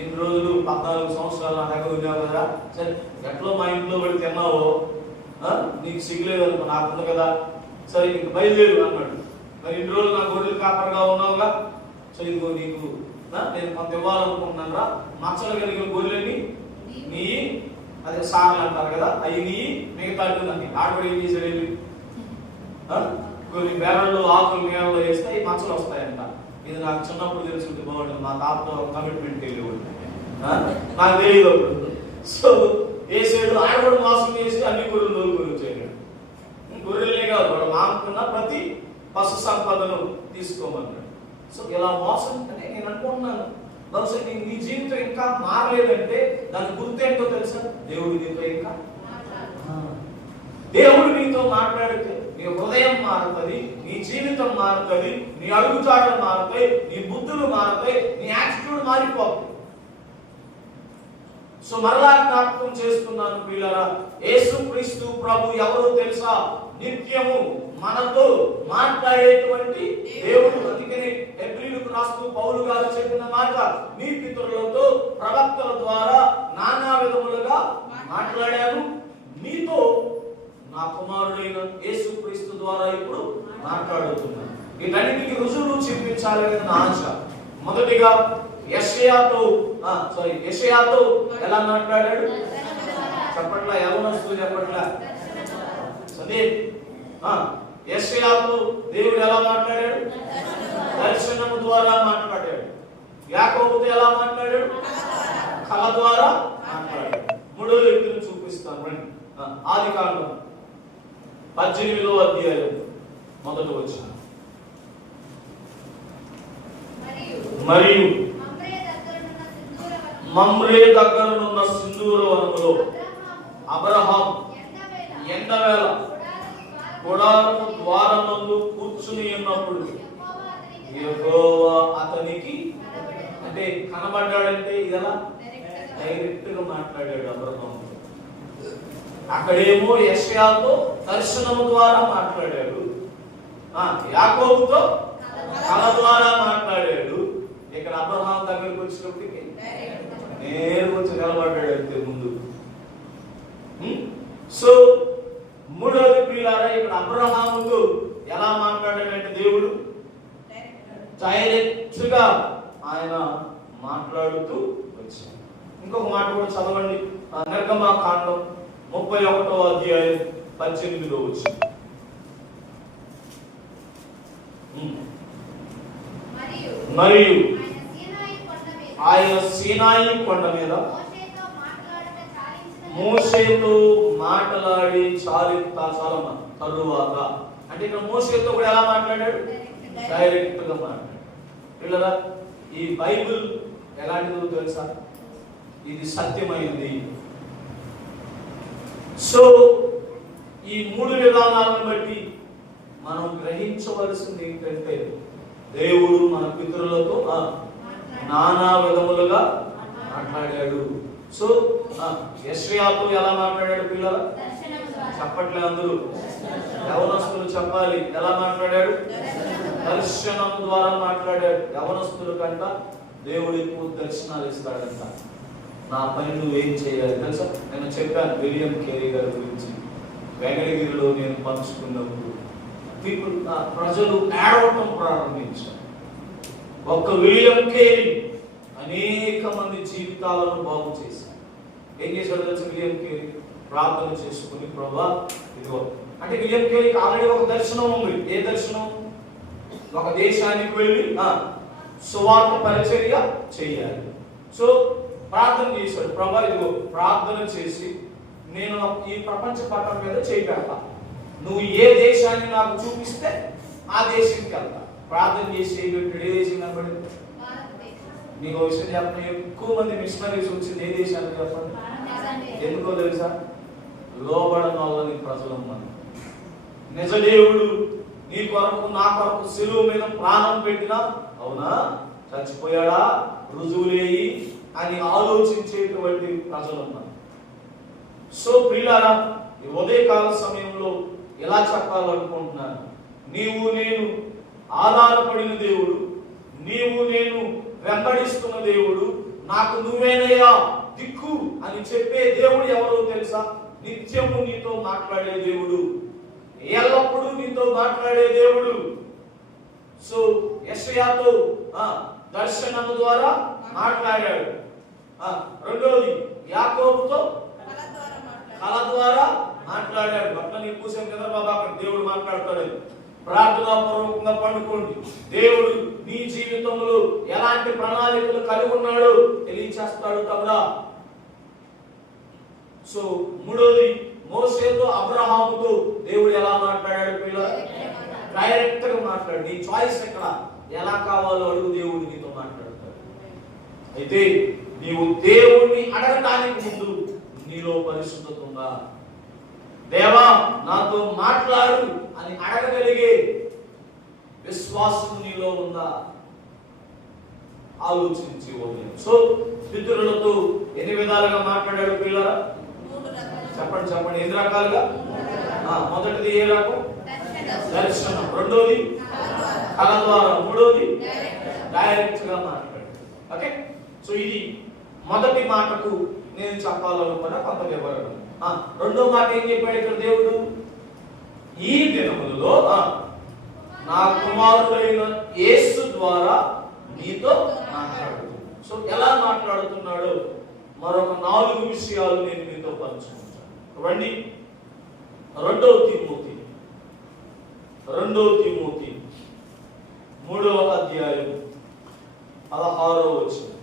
ఇన్ని రోజులు 14 సంవత్సరాలు నా దగ్గర ఉన్నావు కదా, సరే ఎట్లో మా ఇంట్లో పడి తిన్నావు, నీకు సిగ్గులేదు అనుకో, నాకుంది కదా, సరే నీకు బయలుదేరు అన్నాడు. మరి ఇన్ని రోజులు నా గొడ్డలు కాపరిగా ఉన్నావుగా, సో ఇదిగో నీకు నేను కొంత ఇవ్వాలనుకుంటున్నాను రా, మచ్చలు కలిగిన గొర్రెలని నీ అదే సాగులు అంటారు కదా, అవి నీ మిగతా ఆడబడి ఏం చేశాడు, కొన్ని బేరళ్ళు ఆకులు నీళ్ళలో వేస్తే ఈ మచ్చలు వస్తాయంట. ఇది నాకు చిన్నప్పుడు తెలుసుకుంటే బాగుంటుంది, మా తాతతో కమిట్మెంట్ వెళ్ళేవాడు, నాకు తెలియదు అప్పుడు. సో వేసాడు, ఆయన కూడా మోసం చేసి అన్ని గొర్రెలు దొరుకుని వచ్చాడు. గొర్రెలే కాదు, వాడు మానుకున్న ప్రతి పశు సంపదను తీసుకోమన్నాడు. సో ఇలా మోసం అంటే నేను అనుకుంటున్నాను, బహుశా నీ జీవితం ఇంకా మారలేదంటే దాని గుర్తేంటో తెలుసా, దేవుడు నీతో ఇంకా దేవుడు నీతో మాట్లాడితే నీ హృదయం మారుతుంది, నీ జీవితం మారుతుంది, నీ అడుగుజాడలు మారుతాయి, నీ బుద్ధులు మారుతాయి, నీ యాటిట్యూడ్ మారిపోతుంది. సో మరలా జ్ఞాపకం చేసుకున్నాను ప్రియులారా, యేసుక్రీస్తు ప్రభు ఎవరో తెలుసా, నిత్యము మనతో మాట్లాడేటువంటి దేవుడు. అందుకని హెబ్రీయులకు రాస్తూ పౌలు గారు చెప్పిన మాట, మీ పితరులతో ప్రవక్తల ద్వారా నానా విధములుగా మాట్లాడాను, మీతో నా కుమారుడైన యేసుక్రీస్తు ద్వారా ఇప్పుడు మాట్లాడుతున్నాను. వీటన్నిటికీ రుజువులు చూపించాలని నా ఆశ. మొదటిగా యెషయాతో ఎలా మాట్లాడాడు చెప్పట్లా, యవనస్తులు చెప్పట్లా, యెషయాతో దేవుడు ఎలా మాట్లాడాడు, దర్శనము ద్వారా మాట్లాడాడు. యాకోబుతో ఎలా మాట్లాడాడు, కళ ద్వారా మాట్లాడాడు. మూడో వ్యక్తిని చూపిస్తాను రండి. ఆదికాండం 18వ అధ్యాయం మొదటి వచనం. మరియు మమ్రే దగ్గరనున్న సింధూర వనములో అబ్రహాం ఎండవేళ గుడారము ద్వారమందు కూర్చుని ఉన్నప్పుడు యెహోవా అతనికి, అంటే కనబడ్డాడంటే ఇదలా డైరెక్ట్ గా మాట్లాడాడు అబ్రహాం. అక్కడేమో యెషయాతో దర్శనము ద్వారా మాట్లాడాడు, యాకోబుతో కళ ద్వారా మాట్లాడాడు. ఇక్కడ అబ్రహాం దగ్గరికి వచ్చినప్పటికీ నేరు వచ్చి నిలబడ్డాడు అంతే ముందు. సో మూడవది ప్రియులారా, ఇక్కడ అబ్రహాముతో ఎలా మాట్లాడాడంటే దేవుడు డైరెక్ట్ గా ఆయన మాట్లాడుతూ వచ్చాడు. ఇంకొక మాట కూడా చదవండి, నిర్గమకాండం 31వ అధ్యాయం 18వ వచనం. మరియు ఆయన సీనాయి కొండ మీద మోషేతో మాట్లాడి చాలా తరువాత, అంటే ఇక్కడ మోషేతో కూడా ఎలా మాట్లాడాడు, డైరెక్ట్ గా మాట్లాడాడు. పిల్లరా, ఈ బైబిల్ ఎలాంటిదో తెలుసా, ఇది సత్యమైంది. సో ఈ మూడు విధానాలను బట్టి మనం గ్రహించవలసింది ఏంటంటే, దేవుడు మన పితరులతో నానా విధములుగా మాట్లాడాడు. సో యెషయాతో ఎలా మాట్లాడాడు పిల్లల, చెప్పట్లే అందరూ, యవనస్తులు చెప్పాలి, ఎలా మాట్లాడాడు, దర్శనం ద్వారా మాట్లాడాడు. యవనస్తుల కంట దేవుడు ఎక్కువ దర్శనాలు ఇస్తాడంట. నా పని నువ్వేం చేయాలి తెలుసా, నేను చెప్పాను విలియం కేరీ గారి గురించి వెంకటగిరిలో నేను పంచుకున్నప్పుడు. ప్రజలు ఏడవటం ప్రారంభించారు. ఒక్క విలియం కేరీ అనేక మంది జీవితాలను బాగు చేశారు. ఏం చేశాడు తెలుసు విలియం కేరీ, ప్రార్థన చేసుకుని ప్రభువా ఇదిగో, అంటే విలియం కేరీకి ఆల్రెడీ ఒక దర్శనం ఉంది. ఏ దర్శనం, ఒక దేశానికి వెళ్ళి సువార్త పరిచర్య చేయాలి. సో ప్రార్థన చేశాడు, ప్రభువా ఇదిగో ప్రార్థన చేసి నేను ఈ ప్రపంచ పటం మీద చేపెడతా, నువ్వు ఏ దేశాన్ని నాకు చూపిస్తే ఆ దేశానికి వెళ్తా. ప్రార్థన చేసి ఏ దేశం కనబడింది నీకు విషయం చెప్పండి, ఎక్కువ మంది మిషనరీస్ వచ్చింది ఏ దేశానికి చెప్పండి. ఎందుకో తెలుసా, లోబడని వాళ్ళని ప్రజలమ్మని. నిజ దేవుడు నీ కొరకు నా కొరకు శిలువ మీద ప్రాణం పెట్టినా అవునా, చచ్చిపోయాడా, రుజువులేయి అని ఆలోచించేటువంటి ప్రజలున్నారు. సో ప్రియులారా, ఈ ఉదయకాల సమయంలో ఎలా చెప్పాలనుకుంటున్నాను, నీవు నేను ఆధారపడిన దేవుడు, నీవు నేను వెంబడిస్తున్న దేవుడు, నాకు నువ్వేనయ్యా దిక్కు అని చెప్పే దేవుడు ఎవరో తెలుసా? నిత్యము నీతో మాట్లాడే దేవుడు, ఎల్లప్పుడూ నీతో మాట్లాడే దేవుడు. సో యెషయాతో దర్శనము ద్వారా మాట్లాడాడు. రెండోది యాకోబుతో కళ ద్వారా మాట్లాడాడు. అట్లా నీ కూర్చొని కదా బాబా అక్కడ దేవుడు మాట్లాడతాడు. ప్రార్థనా పూర్వకంగా పండుకోండి. దేవుడు నీ జీవితంలో ఎలాంటి ప్రణాళికలు కలిగి ఉన్నాడో తెలియచేస్తాడు తమ్ముడా. సో మూడోది, మోసేతో అబ్రహాముతో దేవుడు ఎలా మాట్లాడాడు పిల్లలు? డైరెక్ట్ గా మాట్లాడు. నీ చాయిస్ ఎక్కడ, ఎలా కావాలో అడుగు, దేవుడు నీతో మాట్లాడతాడు. అయితే నీవు దేవుణ్ణి అడగటానికి ముందు నీలో పరిశుద్ధత ఉందా? దేవా నాతో మాట్లాడు అని అడగగలిగే విశ్వాసం నీలో ఉందా? ఆలోచించి వదిలేదు. సో పితరులతో ఎన్ని విధాలుగా మాట్లాడాడు పిల్లరా? చెప్పండి చెప్పండి, ఎన్ని రకాలుగా? మొదటిది ఏ రకం? దర్శనం. రెండోది కళ ద్వారా. మూడోది డైరెక్ట్ గా మాట్లాడు. ఓకే, సో ఇది మొదటి మాటకు నేను చెప్పాలనుకున్న కొంత వివరణ. రెండో మాట ఏం చెప్పాడు ఇక్కడ దేవుడు? ఈ దినములలో నా కుమారుడైన యేసు ద్వారా నీతో మాట్లాడు. సో ఎలా మాట్లాడుతున్నాడో మరొక 4 విషయాలు నేను మీతో పంచుకుంటాను. రండి, 2 తిమోతి 3వ అధ్యాయం 16వ వచనం.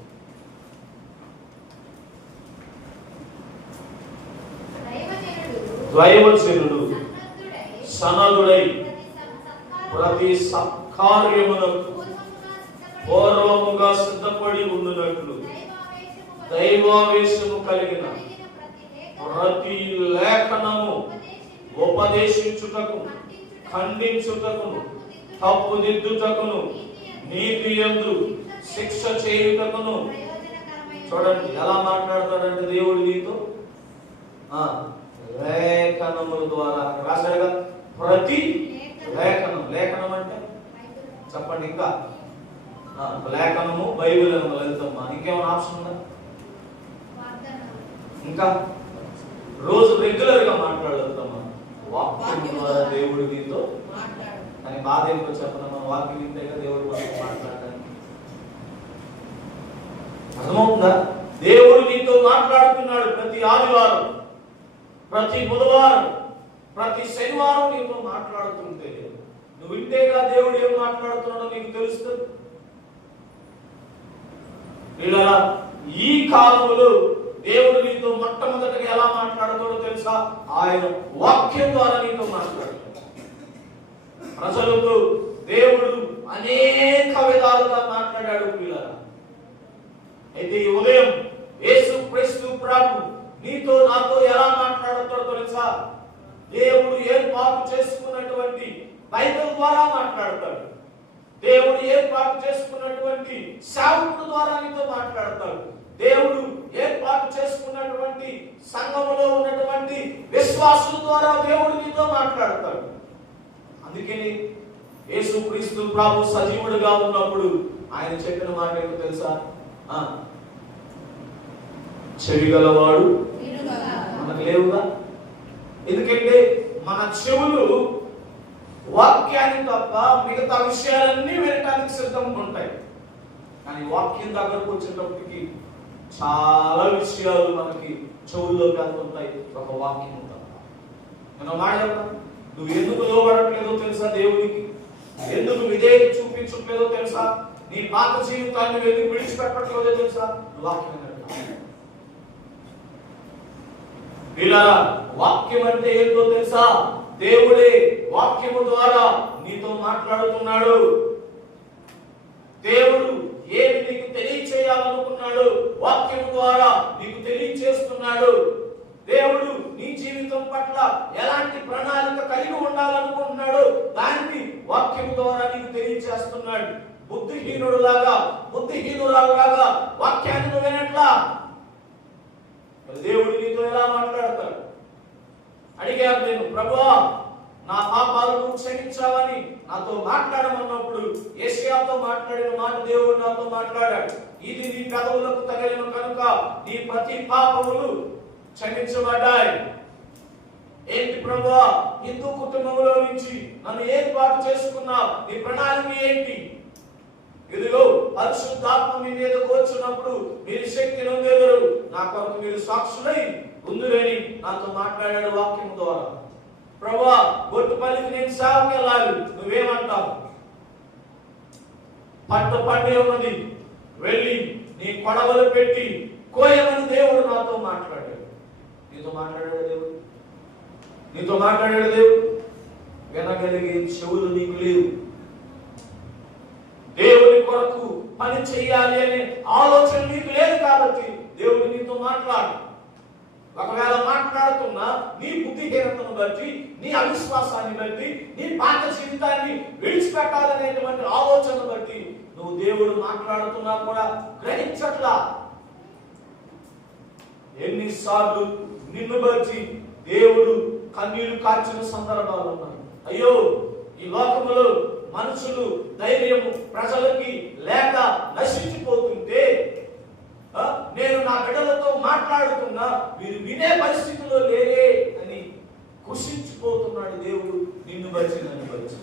దైవజనుడు సనదుడై ప్రతి సత్కార్యమునకు పూర్వముగా సిద్ధపడి ఉండునట్లు దైవావేశము కలిగిన ప్రతి లేఖనము ఉపదేశించుటకు, ఖండించుటకును, తప్పుదిద్దుటకును, నీతి యందు శిక్ష చేయుటకును. చూడండి ఎలా మాట్లాడతాడంటే దేవుడు నీతో లేఖనముల ద్వారా. రాశాడుగా ప్రతి లేఖనం. లేఖనం అంటే చెప్పండి, ఇంకా లేఖనము బైబిల్ వెళ్తామా? ఇంకేమైనా ఆప్షన్ ఉందా? ఇంకా రోజు రెగ్యులర్ గా మాట్లాడుతామా? వాక్యం ద్వారా దేవుడు నీతో. కానీ బాధ ఏంటో చెప్పిన మన వాక్యం వింటేగా దేవుడు మనతో మాట్లాడడానికి. అర్థమవుతుందా? దేవుడు నీతో మాట్లాడుతున్నాడు ప్రతి ఆదివారం, ప్రతి బుధవారం, ప్రతి శనివారం నీతో మాట్లాడుతుంటే నువ్వు వింటేగా దేవుడు ఏం మాట్లాడుతున్నాడో నీకు తెలుస్తుంది. ఇలా ఈ కాలంలో దేవుడు నీతో మొట్టమొదటిగా ఎలా మాట్లాడుతాడో తెలుసా? ఆయన వాక్యం ద్వారా నీతో మాట్లాడతాడు. ప్రజలకు దేవుడు అనేక విధాలుగా మాట్లాడాడు పిల్లల. అయితే ఈ ఉదయం యేసుక్రీస్తు ప్రభు నీతో నాతో ఎలా మాట్లాడతాడో తెలుసా? దేవుడు ఏర్పాటు చేసుకున్నటువంటి బైబిల్ ద్వారా మాట్లాడతాడు. దేవుడు ఏర్పాటు చేసుకున్నటువంటి సేవకుడు ద్వారా నీతో మాట్లాడతాడు. దేవుడు ఏర్పాటు చేసుకున్నటువంటి సంఘములో ఉన్నటువంటి విశ్వాసుల ద్వారా దేవుడు నీతో మాట్లాడతాడు. అందుకని యేసుక్రీస్తు ప్రభు సజీవుడిగా ఉన్నప్పుడు ఆయన చెప్పిన మాట ఏంటో తెలుసా? చెవి గలవాడు మనకు లేవుగా. ఎందుకంటే మన చెవులు వాక్యాన్ని తప్ప మిగతా విషయాలన్నీ వినటానికి సిద్ధంగా ఉంటాయి. కానీ వాక్యం దగ్గరకు వచ్చేటప్పటికి చాలా విషయాలు మనకి చెవుల్లోకి అందుతాయి. ఒక వాక్యం తప్ప. నేను మాట చెప్తాను, నువ్వు ఎందుకు లోబడట్లేదో తెలుసా? దేవుడికి ఎందుకు విధేయత చూపించట్లేదో తెలుసా? నీ పాత జీవితాన్ని ఎందుకు విడిచిపెట్టట్లేదో తెలుసా? వాక్యం. ఇలా వాక్యం అంటే ఏంటో తెలుసా? దేవుడే వాక్యము ద్వారా నీతో మాట్లాడుతున్నాడు. దేవుడు ఏమి నీకు తెలియచేయాలనుకున్నాడు వాక్యము ద్వారా నీకు తెలియచేస్తున్నాడు. దేవుడు నీ జీవితం పట్ల ఎలాంటి ప్రణాళిక కలిగి ఉండాలనుకుంటున్నాడు దాన్ని వాక్యము ద్వారా నీకు తెలియచేస్తున్నాడు. బుద్ధిహీనుడులాగా బుద్ధిహీనురాలులాగా వాక్యాన్ని వినట్లా దేవుడు నీతో ఎలా మాట్లాడతాడు? అడిగాను నేను, ప్రభువా నా పాపాలను క్షమించాలని నాతో మాట్లాడమన్నప్పుడు యేషయాతో మాట్లాడిన మాట దేవుడు నాతో మాట్లాడాడు. ఇది నీ పెదవులకు తగిలిన కనుక నీ ప్రతి పాపములు క్షమించబడ్డాయి. ఏంటి ప్రభువా, హిందూ కుటుంబంలో నుంచి నన్ను ఏర్పాటు చేసుకున్నావు, నీ ప్రణాళిక ఏంటి? ఇదిగో పరిశుద్ధాత్మ మీ మీదకు వచ్చినప్పుడు మీరు శక్తి నొందెదరు, నా కొరకు మీరు సాక్షులై ఉందురని నాతో మాట్లాడాడు వాక్యం ద్వారా. ప్రభువా గొట్టుపల్లికి నేను సేవకి వెళ్ళాలి, నువ్వేమంటావు? పంట పండి ఉన్నది, వెళ్ళి నీ కొడవలు పెట్టి కోయమని దేవుడు నాతో మాట్లాడాడు. నీతో మాట్లాడాడు దేవుడు, నీతో మాట్లాడాడు దేవుడు. వినగలిగే చెవులు నీకు లేవు. దేవుని కొరకు పని చెయ్యాలి అనే ఆలోచన నీకు లేదు కాబట్టి దేవుడు నీతో మాట్లాడు. ఒకవేళ మాట్లాడుతున్నా నీ బుద్ధిహీనతను బట్టి, నీ అవిశ్వాసాన్ని బట్టి, నీ పాత జీవితాన్ని విడిచిపెట్టాలనేటువంటి ఆలోచన బట్టి నువ్వు దేవుడు మాట్లాడుతున్నా కూడా గ్రహించట్లా. ఎన్నిసార్లు నిన్ను బట్టి దేవుడు కన్నీళ్లు కార్చిన సందర్భాలు ఉన్నాయి. అయ్యో ఈ లోకములో మనుషులు ధైర్యము ప్రజలకి లేక నశించిపోతుంటే నేను నా బిడ్డలతో మాట్లాడుతున్నా వీరు వినే పరిస్థితిలో లేరే అని కృషించిపోతున్నాడు దేవుడు నిన్ను బట్టి, నన్ను బట్టి.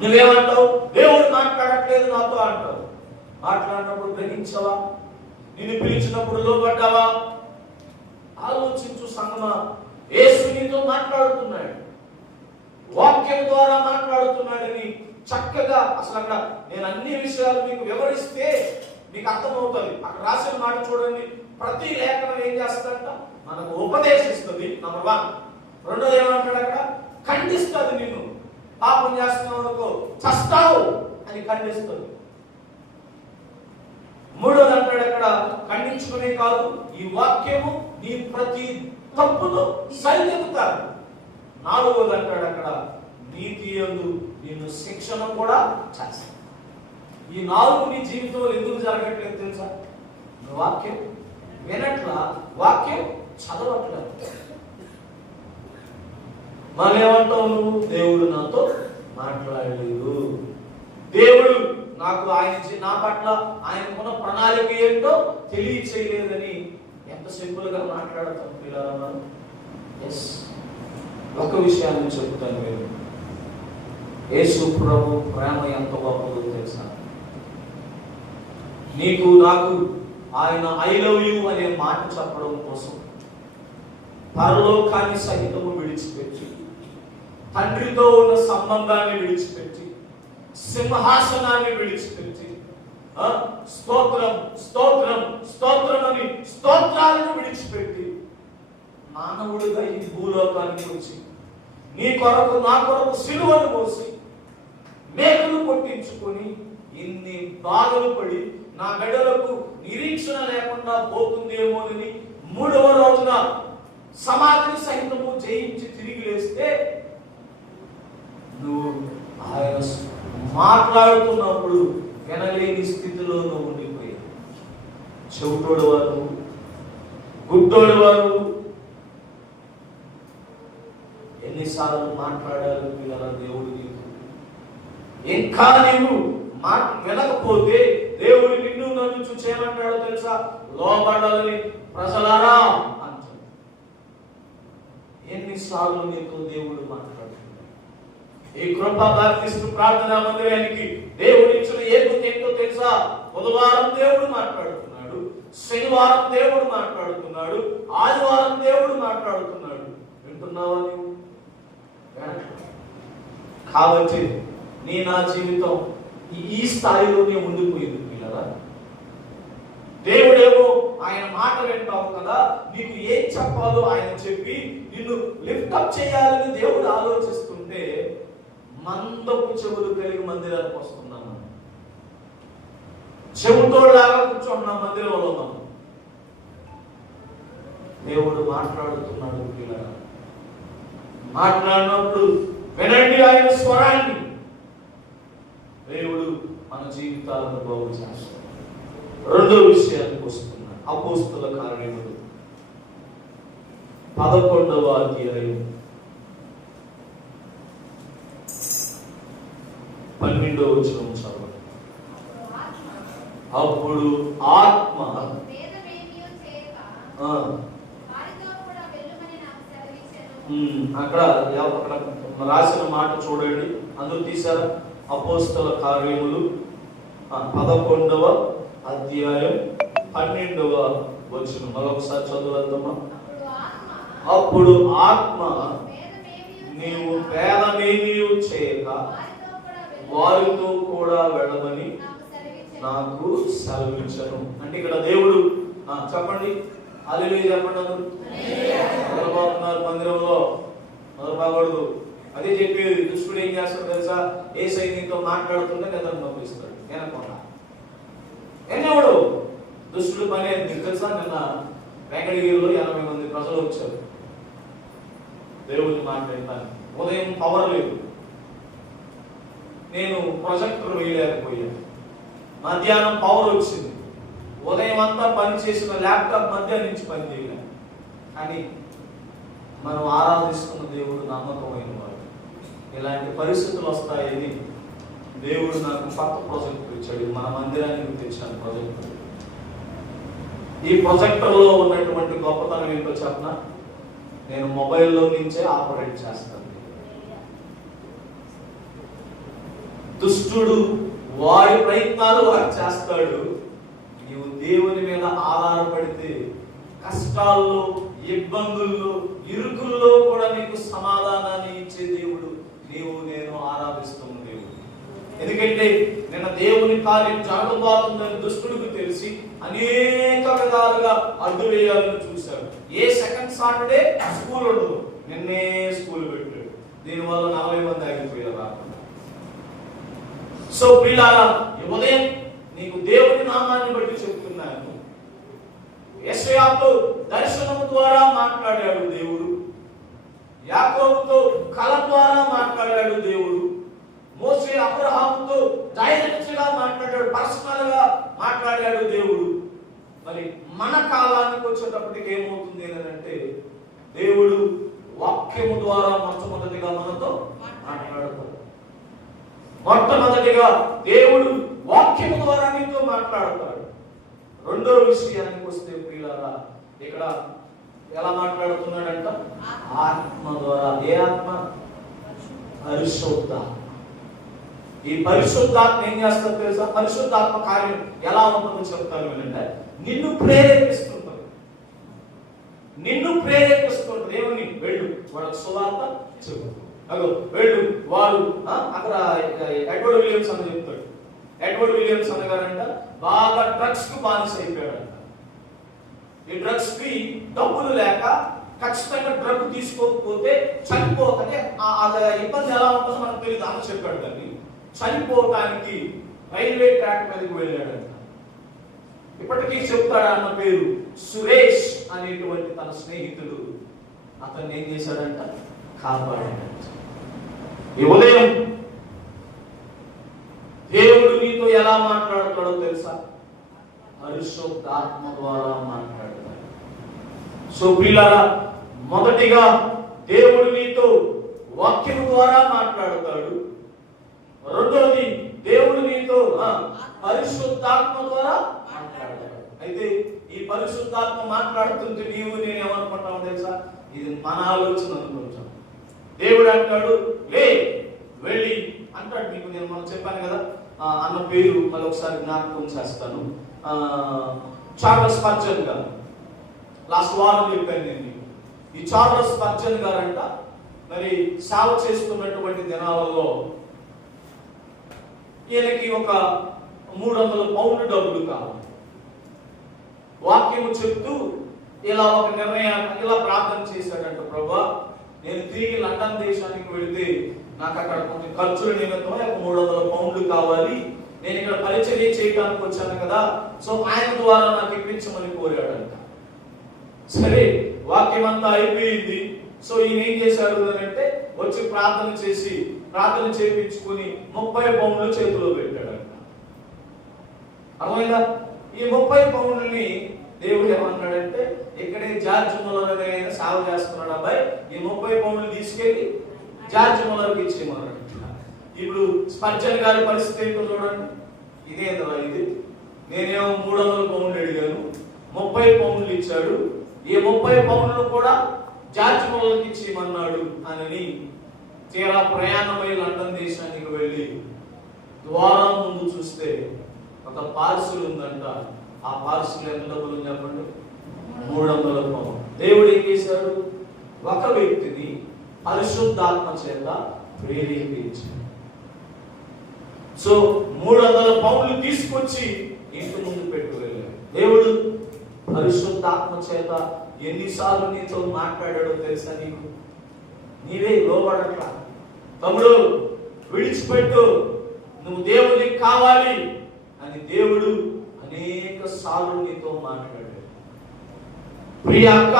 నువ్వేమంటావు? దేవుడు మాట్లాడట్లేదు నాతో అంటావు. మాట్లాడినప్పుడు గ్రహించవా? నిన్ను పిలిచినప్పుడు లోబడ్డావా? ఆలోచించు సంగమా. యేసు నీతో మాట్లాడుతున్నాడు, వాక్యం ద్వారా మాట్లాడుతున్నాడని చక్కగా అసలు అక్కడ నేను అన్ని విషయాలు మీకు వివరిస్తే మీకు అర్థమవుతుంది. అక్కడ రాసిన మాట చూడండి. ప్రతి లేఖనం ఏం చేస్తుందంట? మనకు ఉపదేశిస్తుంది, నంబర్ 1. రెండోది ఏమంటాడు అక్కడ? ఖండిస్తుంది. నిన్ను పాపం చేస్తున్నావు అనుకో చస్తావు అని ఖండిస్తుంది. మూడోది అంటాడు అక్కడ, ఖండించుకునే కాదు, ఈ వాక్యము నీ ప్రతి తప్పును సరిదిద్దుతారు. నాలుగోది అంటాడు అక్కడ, నీతి యందు నిన్ను శిక్షణ కూడా చేస్తాడు. ఈ 4 నీ జీవితంలో ఎందుకు జరగట్లేదు తెలుసా? వాక్యం వినట్లా, వాక్యం చదవట్లేదు. మరేమంటావు నువ్వు? దేవుడు నాతో మాట్లాడలేదు, దేవుడు నాకు నా పట్ల ఆయనకున్న ప్రణాళిక ఏంటో తెలియచేయలేదని ఎంత సింపుల్ గా మాట్లాడతాం పిల్లలు. ఎస్, ఒక విషయాన్ని చెప్తాను. మీరు యేసు ప్రభు ప్రేమ ఎంత గొప్పదో తెలుసా? నీకు నాకు ఆయన ఐ లవ్ యూ అనే మాట చెప్పడం కోసం పరలోకాన్ని సహితము విడిచిపెట్టి, తండ్రితో ఉన్న సంబంధాన్ని విడిచిపెట్టి, సింహాసనాన్ని విడిచిపెట్టి, స్తోత్రం స్తోత్రం స్తోత్రం అని స్తోత్రాలను విడిచిపెట్టి మానవుడిగా ఈ భూలోకానికి వచ్చి నీ కొరకు నా కొరకు సిలువను మోసి మేకలు కొట్టించుకొని ఇన్ని బాధలు పడి నా మెడలకు నిరీక్షణ లేకుండా పోతుందేమోనని 3వ రోజున సమాధిని సహితము జయించి తిరిగి లేస్తే నువ్వు ఆయన మాట్లాడుతున్నప్పుడు వినలేని స్థితిలో నువ్వు ఉండిపోయావు. చెవిటోడు వారు, గుడ్డోడు వారు, ఎన్నిసార్లు మాట్లాడారు పిల్లల దేవుడు నీకు. ఇంకా నీవు మాట వినకపోతే దేవుడు నిన్ను నన్ను చూసి ఏమంటాడో తెలుసా? లోబడాలని ప్రజలారా అంటాడు. ఎన్నిసార్లు నీతో దేవుడు మాట్లాడుతున్నాడు. ఈ కృపా బాప్టిస్టు ప్రార్థనా మందిరానికి దేవుడు ఇచ్చిన ఏకత ఏంటో తెలుసా? బుధవారం దేవుడు మాట్లాడుతున్నాడు, శనివారం దేవుడు మాట్లాడుతున్నాడు, ఆదివారం దేవుడు మాట్లాడుతున్నాడు. వింటున్నావా నీవు? కాబట్టి నా జీవితం ఈ స్థాయిలోనే ఉండిపోయింది పిల్లరా. దేవుడేమో ఆయన మాట వింటావు కదా, నీకు ఏం చెప్పాలో ఆయన చెప్పి నిన్ను లిఫ్టప్ చేయాలని దేవుడు ఆలోచిస్తుంటే మందపు చెవులు కలిగి మందిరానికి వస్తున్నాము. చెవుతోడులాగా కూర్చున్నాం మందిరంలో. మనం దేవుడు మాట్లాడుతున్నాడు పిల్లరా. మాట్లాడినప్పుడు వినండి ఆయన స్వరాన్ని. దేవుడు మన జీవితాలను బాగు చేస్తాడు. రెండో విషయానికి వస్తున్నాడు. అపోస్తల కార్యములు 11వ అధ్యాయం 12వ వచనం చదవండి. అప్పుడు ఆత్మ అక్కడ రాసిన మాట చూడండి, అందులో తీశారా? అపోస్తల కార్యములు 11వ అధ్యాయం 12వ వచనం మరొకసారి చదువుదామా. అప్పుడు ఆత్మ నీవు భేదమేమీ చేయక వారితో కూడా వెళ్ళమని నాకు సెలవించను. అంటే ఇక్కడ దేవుడు చెప్పండి, హల్లెలూయా చెప్పండి. అందరూ మొదలుపోతున్నారు మందిరంలో, మొదలుపోకూడదు. అదే చెప్పేది. దుష్టుడు ఏం చేస్తాడు తెలుసా? ఏ సైనికుతో మాట్లాడుతుంటే నిద్ర పంపిస్తాడు వెనకుండా. ఎన్నోడు దుష్టుడు పని అని తెలుసా? నిన్న వెంకటగిరిలో 80 మంది ప్రజలు వచ్చారు దేవుడిని మాట్లాడతాను. ఉదయం పవర్ లేదు, నేను ప్రొజెక్టర్ వేయలేకపోయాను. మధ్యాహ్నం పవర్ వచ్చింది, ఉదయం అంతా పనిచేసిన ల్యాప్టాప్ మధ్యాహ్నం నుంచి పని చేయలేదు. కానీ మనం ఆరాధిస్తున్న దేవుడు నమ్మకమైన వాడు. ఇలాంటి పరిస్థితులు వస్తాయని దేవుడు నాకు కొత్త ప్రాజెక్టర్ ఇచ్చాడు. మన మందిరానికి తెచ్చాను ప్రాజెక్టర్. ఈ ప్రాజెక్టర్లో ఉన్నటువంటి గొప్పతనం ఏంటో చెప్పనా? నేను మొబైల్లో నుంచే ఆపరేట్ చేస్తాను. దుష్టుడు వాడి ప్రయత్నాలు వాడు చేస్తాడు. నీవు దేవుని మీద ఆధారపడితే కష్టాల్లో, ఇబ్బందుల్లో, ఇరుకుల్లో కూడా నీకు సమాధానాన్ని ఇచ్చే దేవుడు నీవు నేను ఆరాధిస్తున్న దేవుడు. ఎందుకంటే నిన్న దేవుని కార్యం జరగబోతుందని దుష్టుడికి తెలిసి అనేక విధాలుగా అడ్డు వేయాలని చూశాడు. ఏ సెకండ్ సాటర్డే స్కూల్ ఉండదు, నిన్నే స్కూల్ పెట్టాడు. దీనివల్ల 40 మంది ఆగిపోయారు రాకుండా. సో ప్రియులారా, ఉదయం నీకు దేవుని నామాన్ని బట్టి చెప్తున్నాను. యెషయాతో దర్శనం ద్వారా మాట్లాడాడు దేవుడు, యాకోబుతో కల ద్వారా మాట్లాడాడు దేవుడు, మోషే అబ్రహాముతో డైరెక్ట్ గా మాట్లాడాడు, పర్సనల్ గా మాట్లాడాడు దేవుడు. మరి మన కాలానికి వచ్చేటప్పటికి ఏమవుతుంది అంటే దేవుడు వాక్యము ద్వారా మొట్టమొదటిగా మనతో మాట్లాడతాడు. మొట్టమొదటిగా దేవుడు వాక్యము ద్వారా నీతో మాట్లాడతాడు. రెండో విషయానికి వస్తే ప్రియులారా, ఇక్కడ ఎలా మాట్లాడుతున్నాడంట? ఆత్మ ద్వారా. ఏ ఆత్మ? పరిశుద్ధాత్మ. ఈ పరిశుద్ధాత్మ ఏం చేస్తారు తెలుసా? పరిశుద్ధాత్మ కార్యం ఎలా ఉంటుందో చెప్తాను వినండి. నిన్ను ప్రేరేపిస్తుంటారు, నిన్ను ప్రేరేపిస్తుంటారు. ఏమని? వెళ్ళు వాళ్ళకి సువార్త చెప్పు. అగో వెళ్ళు. వాడు అక్కడ ఎడ్వర్డ్ విలియమ్స్ అని చెప్తాడు. ఎడ్వర్డ్ విలియమ్స్ అనగారంట బాగా డ్రగ్స్ కు బానిస అయిపోయాడంట. ఈ డ్రగ్స్ కి డబ్బులు లేక ఖచ్చితంగా డ్రగ్ తీసుకోకపోతే చనిపోతే ఇబ్బంది ఎలా ఉంటుందో మనకు తెలియదు. అన్న చెప్పాడు దాన్ని. చనిపోవటానికి రైల్వే ట్రాక్ మీదకి వెళ్ళాడంట. ఇప్పటికీ చెప్తాడు. అన్న పేరు సురేష్ అనేటువంటి తన స్నేహితుడు అతన్ని ఏం చేశాడంట? కాపాడాడంట. ఈ ఉదయం దేవుడు నీతో ఎలా మాట్లాడతాడో తెలుసా? పరిశుద్ధాత్మ ద్వారా మాట్లాడతాడు. సో ప్రియులారా, మొదటిగా దేవుడు నీతో వాక్యం ద్వారా మాట్లాడతాడు. రెండోది దేవుడు నీతో పరిశుద్ధాత్మ ద్వారా మాట్లాడతాడు. అయితే ఈ పరిశుద్ధాత్మ మాట్లాడుతుంటే నీవు నేను ఏమనుకుంటావు తెలుసా? ఇది మన ఆలోచన అనుకుంటాం. దేవుడు అంటాడు లే వెళ్ళి అంటాడు. మీకు నేను మనం చెప్పాను కదా, అన్న పేరు మరొకసారి జ్ఞాపకం చేస్తాను. చార్లెస్ స్పర్జన్ గారు. లాస్ట్ వారం చెప్పాను నేను. ఈ చార్లెస్ స్పర్జన్ గారు అంట మరి సేవ చేస్తున్నటువంటి దినాలలో ఈయనకి ఒక 300 పౌండ్లు డబ్బులు కావాలి. వాక్యము చెప్తూ ఇలా ఒక నిర్ణయాన్ని ఇలా ప్రార్థన చేశాడంట. ప్రభువా, నేను తిరిగి లండన్ దేశానికి వెళితే నాకు అక్కడ కొంచెం ఖర్చుల నిమిత్తం 300 పౌండ్లు కావాలి. నేను ఇక్కడ పరిచర్య చేయడానికి వచ్చాను కదా, సో ఆయన ద్వారా నాకు ఇప్పించమని కోరాడంట. సరే, వాక్యం అంతా అయిపోయింది. సో ఈయన ఏం చేశాడు అంటే వచ్చి ప్రార్థన చేయించుకుని 30 పౌండ్లు చేతిలో పెట్టాడంట. అర్థమైందా? ఈ 30 పౌండ్లని దేవుడు ఏమన్నాడంటే ఇక్కడే జార్జ్ ముల్లర్ అనే ఆయన సేవ చేస్తున్నాడు అబ్బాయి, ఈ 30 పౌండ్లు తీసుకెళ్లి జార్జ్ ముల్లర్కి ఇచ్చేయమన్నాడు. ఇప్పుడు స్పర్జన్ గారి పరిస్థితి ఏంటో చూడండి. ఇదేంటరా ఇది, నేనేమో 300 పౌండ్లు అడిగాను, 30 పౌండ్లు ఇచ్చాడు, ఈ 30 పౌండ్లు కూడా జార్జ్ ముల్లర్కి ఇచ్చేయమన్నాడు అని తీరా ప్రయాణమై లండన్ దేశానికి వెళ్ళి ద్వారం ముందు చూస్తే ఒక పార్సిల్ ఉందంట. ఆ పార్సిల్ ఎంత డబ్బులు చెప్పండి? 300 పౌండ్లు. దేవుడు ఏం చేశాడు? ఒక వ్యక్తిని పరిశుద్ధాత్మ చేత ప్రేరేపించాడు. సో 300 పౌండ్లు తీసుకొచ్చి ఇంటి ముందు పెట్టు వెళ్ళాడు. దేవుడు పరిశుద్ధాత్మ చేత ఎన్నిసార్లు నీతో మాట్లాడాడో తెలుసా నీకు? నీవే లోబడట్లా. తమ్ముడు విడిచిపెట్టు, నువ్వు దేవుడికి కావాలి అని దేవుడు అనేక సార్లు నీతో మాట్లాడాడు. ప్రియ అక్క,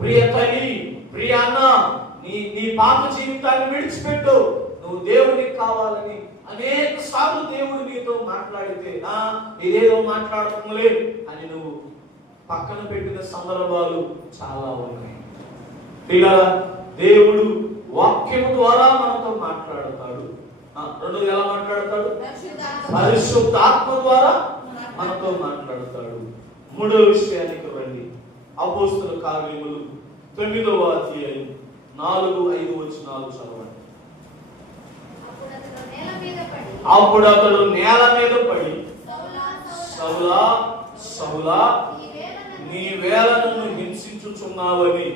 ప్రియ తల్లి, ప్రియ అన్న, నీ పాప జీవితాన్ని విడిచిపెట్టు, నువ్వు దేవుడికి కావాలని అనేక సార్లు దేవుడు నీతో మాట్లాడితే ఇదేదో మాట్లాడుతుందిలే అని నువ్వు పక్కన పెట్టిన సందర్భాలు చాలా ఉన్నాయి. పిల్లల, దేవుడు వాక్యము ద్వారా మనతో మాట్లాడతాడు. రెండోది ఎలా మాట్లాడతాడు? పరిశుద్ధాత్మ ద్వారా మనతో మాట్లాడతాడు. మూడో విషయానికి రండి. అపోస్తలుల కార్యములు 9వ అధ్యాయం 4-5 వచనాలు చదవండి. అప్పుడు అతడు నేల మీద పడి, సౌలా సౌలా, నీ వేళ నన్ను హింసించుచున్నావని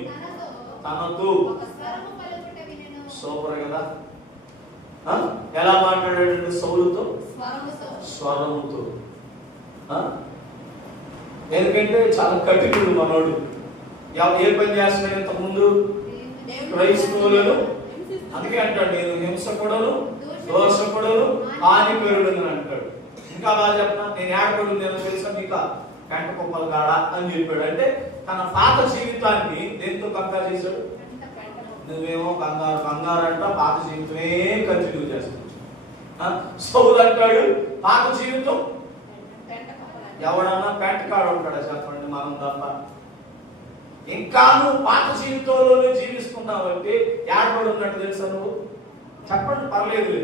తనతో. సూపర్ కదా? ఎలా మాట్లాడాడు? సౌలుతో స్వరముతో. ఎందుకంటే చాలా కఠినుడు మనోడు. ఏ పని చేస్తున్నాడు? ఇంతకుముందు క్రైస్తవులను, అందుకే అంటాడు నేను హింసకుడను, దోషకుడను, హానికరుడను అంటాడు. ఇంకా బాగా చెప్పిన నేను ఏడపడు నేను తెలుసా మీకు పెంట కుప్పల కాడ అని చెప్పాడు. అంటే తన పాత జీవితాన్ని దేంతో కంపేర్ చేశాడు? నువ్వేమో బంగారు బంగారు అంట, పాత జీవితమే కంటిన్యూ చేస్తావు. సౌలు అంటాడు పాత జీవితం. ఎవడన్నా పెంట కాడ ఉంటాడా చెప్పండి? మనం తప్ప. ఇంకా నువ్వు పాత జీవితంలోనే జీవిస్తున్నావంటే ఏడపడి ఉన్నట్టు తెలుసా నువ్వు? చెప్పండి, పర్లేదు.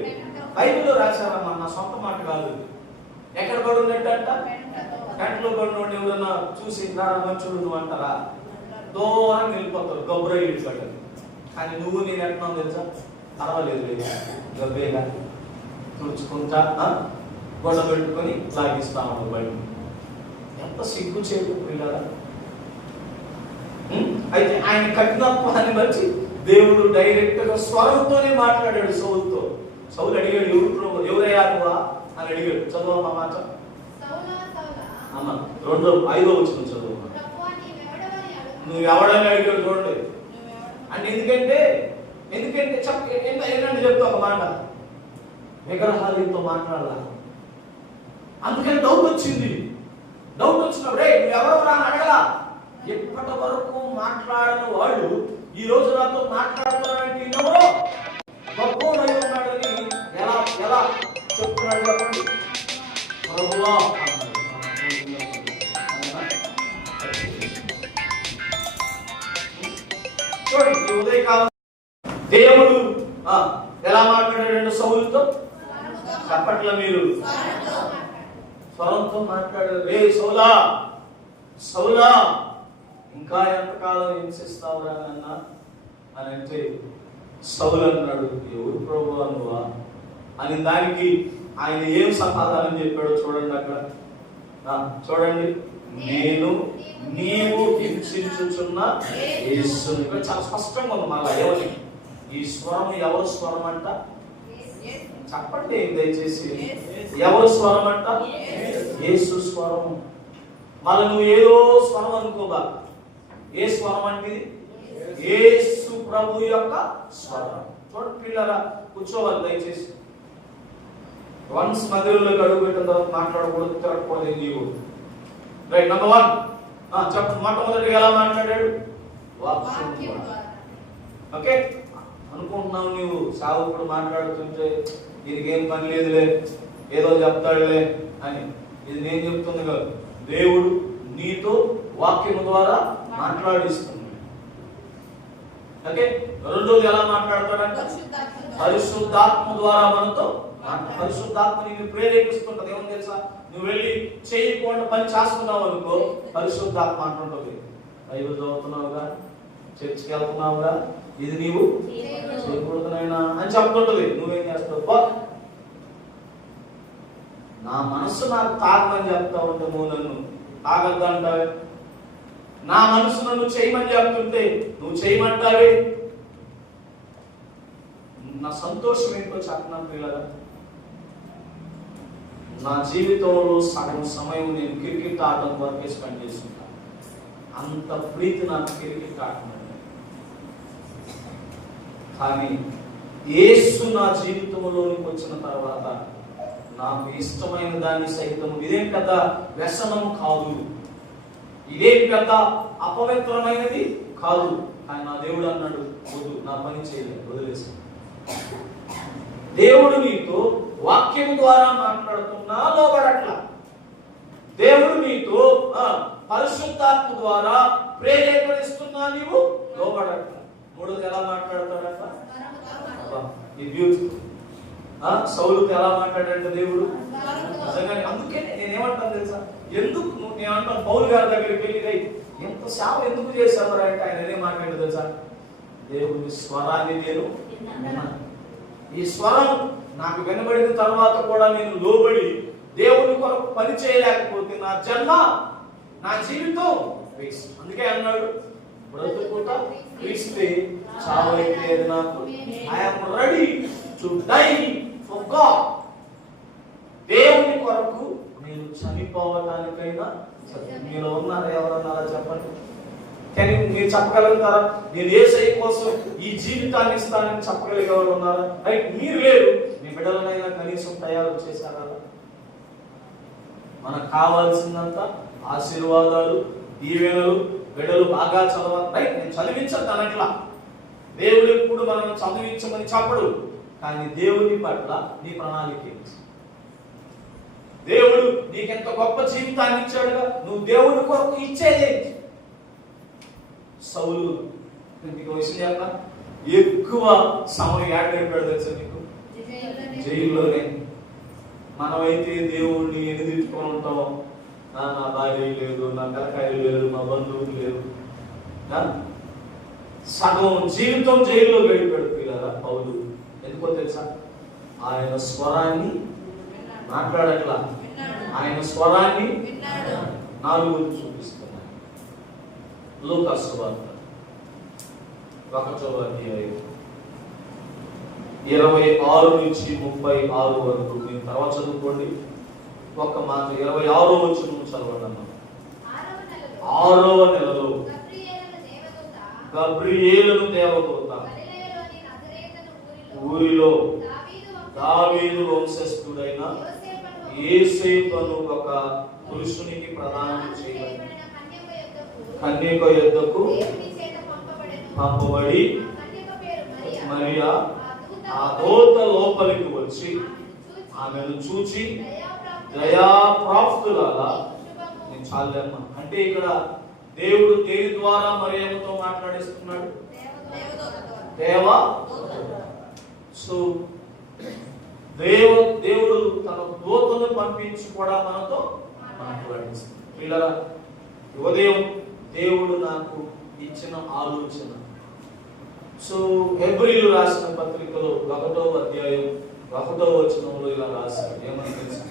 బైబిల్లో రాశారమ్మా, నా సొంత మాట కాదు. ఎక్కడ పడి ఉన్నట్టు అంట? పెంటలో పడినోడు ఎవరన్నా చూసి మంచుడు నువ్వు అంటారా? దూరం వెళ్ళిపోతారు, గొబ్బరయ్యి పడ్డారు. కానీ నువ్వు నేను ఎట్లా తెలుసా? పర్వాలేదు, గబ్బేగా తుడుచుకుంటా గొడవ పెట్టుకొని లాగిస్తా ఉన్నావు బయట. ఎంత సిగ్గు చేయదు పిల్లరా. అయితే ఆయన కఠినత్వాన్ని బట్టి దేవుడు డైరెక్ట్ గా స్వరంతోనే మాట్లాడాడు సౌలుతో. సౌలు అడిగాడు, ఎవరయ్యా నువ్వా అని అడిగాడు. చదువు మాట. అమ్మ 5వ వచనం చదువు. నువ్వు ఎవడని అడిగాడు చూడండి. అంటే ఎందుకంటే ఏంటంటే చెప్తా ఒక మాట, విగ్రహాలతో మాట్లాడాల. అందుకని డౌట్ వచ్చింది. డౌట్ వచ్చినప్పుడు నువ్వు ఎవరు అని అడగలా. ఎప్పటి వరకు మాట్లాడిన వాడు ఈ రోజు నాతో మాట్లాడుతున్నాడంటే గొప్ప ఉన్నాడని ఎలా ఎలా చెప్తున్నాడు చెప్పండి? ప్రభువా చూడండి, ఉదయకాలం దేవుడు ఎలా మాట్లాడాడు సౌలుతో? చెప్పట్ల మీరు? స్వరంతో మాట్లాడారు. రే సౌలా, సౌలా, ఇంకా ఎంతకాలం హింసిస్తావురా అన్నా అని అంటే సౌలు అన్నాడు, ఎవరు ప్రభువా నువ్వా అని. దానికి ఆయన ఏం సమాధానం చెప్పాడో చూడండి అక్కడ. చూడండి, నేను నీవు హింసించుచున్న యేసుని. చాలా స్పష్టంగా ఉంది. మళ్ళా ఎవరి ఈ స్వరం? ఎవరు స్వరం అంట? చెప్పండి దయచేసి, ఎవరు స్వరం అంట? యేసు స్వరం. మళ్ళీ నువ్వు ఏదో స్వరం అనుకోబా. ఏ స్వరం అంటే? యేసు ప్రభు యొక్క స్వరం. చూడండి పిల్లరా, కూర్చోవాలి దయచేసి. వన్స్ మందిరంలోకి అడుగు పెట్టిన తర్వాత మాట్లాడకూడదు, తిరగకూడదు, ఏం చేయకూడదు. రైట్, నెంబర్ 1 చెప్పండి. మొట్టమొదటిగా ఎలా మాట్లాడాడు? వాక్యం. ఓకే, అనుకుంటున్నావు నీవు సావుకుడు మాట్లాడుతుంటే దీనికి ఏం పని లేదులే, ఏదో చెప్తాడులే అని. ఇది నేను చెప్తుంది కాదు, దేవుడు నీతో వాక్యము ద్వారా మాట్లాడిస్తున్నాడు. ఓకే, రెండోది ఎలా మాట్లాడతాడంట? పరిశుద్ధాత్మ ద్వారా మనతో. పరిశుద్ధాత్మ నిన్ను ప్రేరేపిస్తుంటది. ఏమని తెలుసా? నువ్వు వెళ్ళి చేయకుండా పని చేస్తున్నావు అనుకో, పరిశుద్ధాత్మ అంటుంటది, బైబిల్ చదువుతున్నావుగా, చర్చికి వెళ్తున్నావుగా, ఇది నీవు చేయకూడదునైనా అని చెప్తుంటది. నువ్వేం చేస్తావు? నా మనసు నాకు తాగమని చెప్తా ఉంటే నువ్వు నన్ను తాగద్దు అంటావే. నా మనసు నన్ను చేయమని చెప్తుంటే నువ్వు చేయమంటావే. నా సంతోషం ఏంటో చెప్పనా పిల్లగా? నా జీవితంలో సగం సమయం నేను క్రికెట్ ఆడడం వరకే స్పెండ్ చేసుకుంటాను. అంత ప్రీతి నాకు క్రికెట్ ఆడడం. కానీ యేసు నా జీవితంలోనికి వచ్చిన తర్వాత నాకు ఇష్టమైన దాన్ని సైతం, ఇదేం పెద్ద వ్యసనం కాదు, ఇదేం పెద్ద అపవిత్రమైనది కాదు. కానీ నా దేవుడు అన్నాడు, వద్దు, నా పని చేయలేదు, వదిలేసి. దేవుడు నీతో వాక్యం ద్వారా మాట్లాడుతున్నా లోబడట్లా. దేవుడు నీతో పరిశుద్ధాత్మ ద్వారా ప్రేరేపణిస్తున్నా నీవు లోబడట్లా. మూడోది ఎలా మాట్లాడతాడట? సౌలుతో ఎలా మాట్లాడాడంటే దేవుడు నిజంగానే. అందుకే నేనేమంటాను తెలుసా? ఎందుకు నేను అంటాను, పౌలు గారి దగ్గరికి వెళ్ళి ఎంత సేవ ఎందుకు చేశారు అంటే ఆయన ఏదేం మాట్లాడాడు తెలుసా? దేవుని స్వరాన్ని నేను ఈ స్వరం నాకు వినబడిన తర్వాత కూడా నేను లోబడి దేవుని కొరకు పని చేయలేకపోతే నా జన్మ, నా జీవితం వేస్ట్. అందుకే అన్నాడు, బ్రతుకుట క్రీస్తే, చావైతే నాకు. I am ready to die for God. దేవుని కొరకు నేను చనిపోవడానికైనా. మీలో ఉన్నారా ఎవరన్నారా చెప్పండి? కానీ మీరు చెప్పగలుగుతారా? నేను యేసయ్య కోసం ఈ జీవితాన్ని ఇస్తానని చెప్పగలిగే వాళ్ళు ఉన్నారా? రైట్, మీరు లేరు. మీ బిడ్డలనైనా కనీసం తయారు చేశారా? మనకు కావాల్సిందంతా ఆశీర్వాదాలు, దీవెనలు, బిడ్డలు బాగా చదవాలి. రైట్, నేను చదివించను అనట్లా. దేవుడు ఎప్పుడు మనం చదివించమని చెప్పడు. కానీ దేవుని పట్ల నీ ప్రణాళిక ఏంటి? దేవుడు నీకెంత గొప్ప జీవితాన్ని ఇచ్చాడుగా, నువ్వు దేవుని కొరకు ఇచ్చేదేంటి? సౌలు నీకు విషయం చెప్పా, ఎక్కువ సమయం ఏడాడు తెలుసా నీకు? జైల్లోనే. మనమైతే దేవుణ్ణి ఎదుర్కొని ఉంటాం. నా భార్య లేదు, నా పిల్లకాయలు లేరు, మా బంధువులు లేరు. సగం జీవితం జైల్లో గడిపాడు పిల్లరా పౌలు. ఎందుకో తెలుసా? ఆయన స్వరాన్ని మాట్లాడట్లా, ఆయన స్వరాన్ని నాలుగు చూపిస్తున్నాడు. లూకా సువార్త 1వ అధ్యాయం 26 నుంచి 36 వరకు. మీరు తర్వాత చదువుకోండి. ఒక మాట 26వ వచనం చదవండి అన్న. 6వ నెలలో గబ్రియేలును దేవదూత ఊరిలో దావీదు వంశస్థుడైన యోసేపు అను ఒక పురుషునికి ప్రదానం చేయబడి కన్యక యొద్దకు పంపబడి, మరియా ఆ దూత లోపలికి వచ్చి ఆమెను చూచి దయాప్రాప్తులారా. నేను చాలేమ్మా అంటే ఇక్కడ దేవుడు దేని ద్వారా మరియమ్మతో మాట్లాడిస్తున్నాడు? దేవా. సో దేవుడు తన దూతను పంపించి కూడా మనతో మాట్లాడిస్తున్నాడు. పిల్లరా, ఉదయం దేవుడు నాకు ఇచ్చిన ఆలోచన. సో హెబ్రీలు రాసిన పత్రికలో 1వ అధ్యాయం 1వ వచనంలో ఇలా రాశాడు. ఏమని తెలుసా?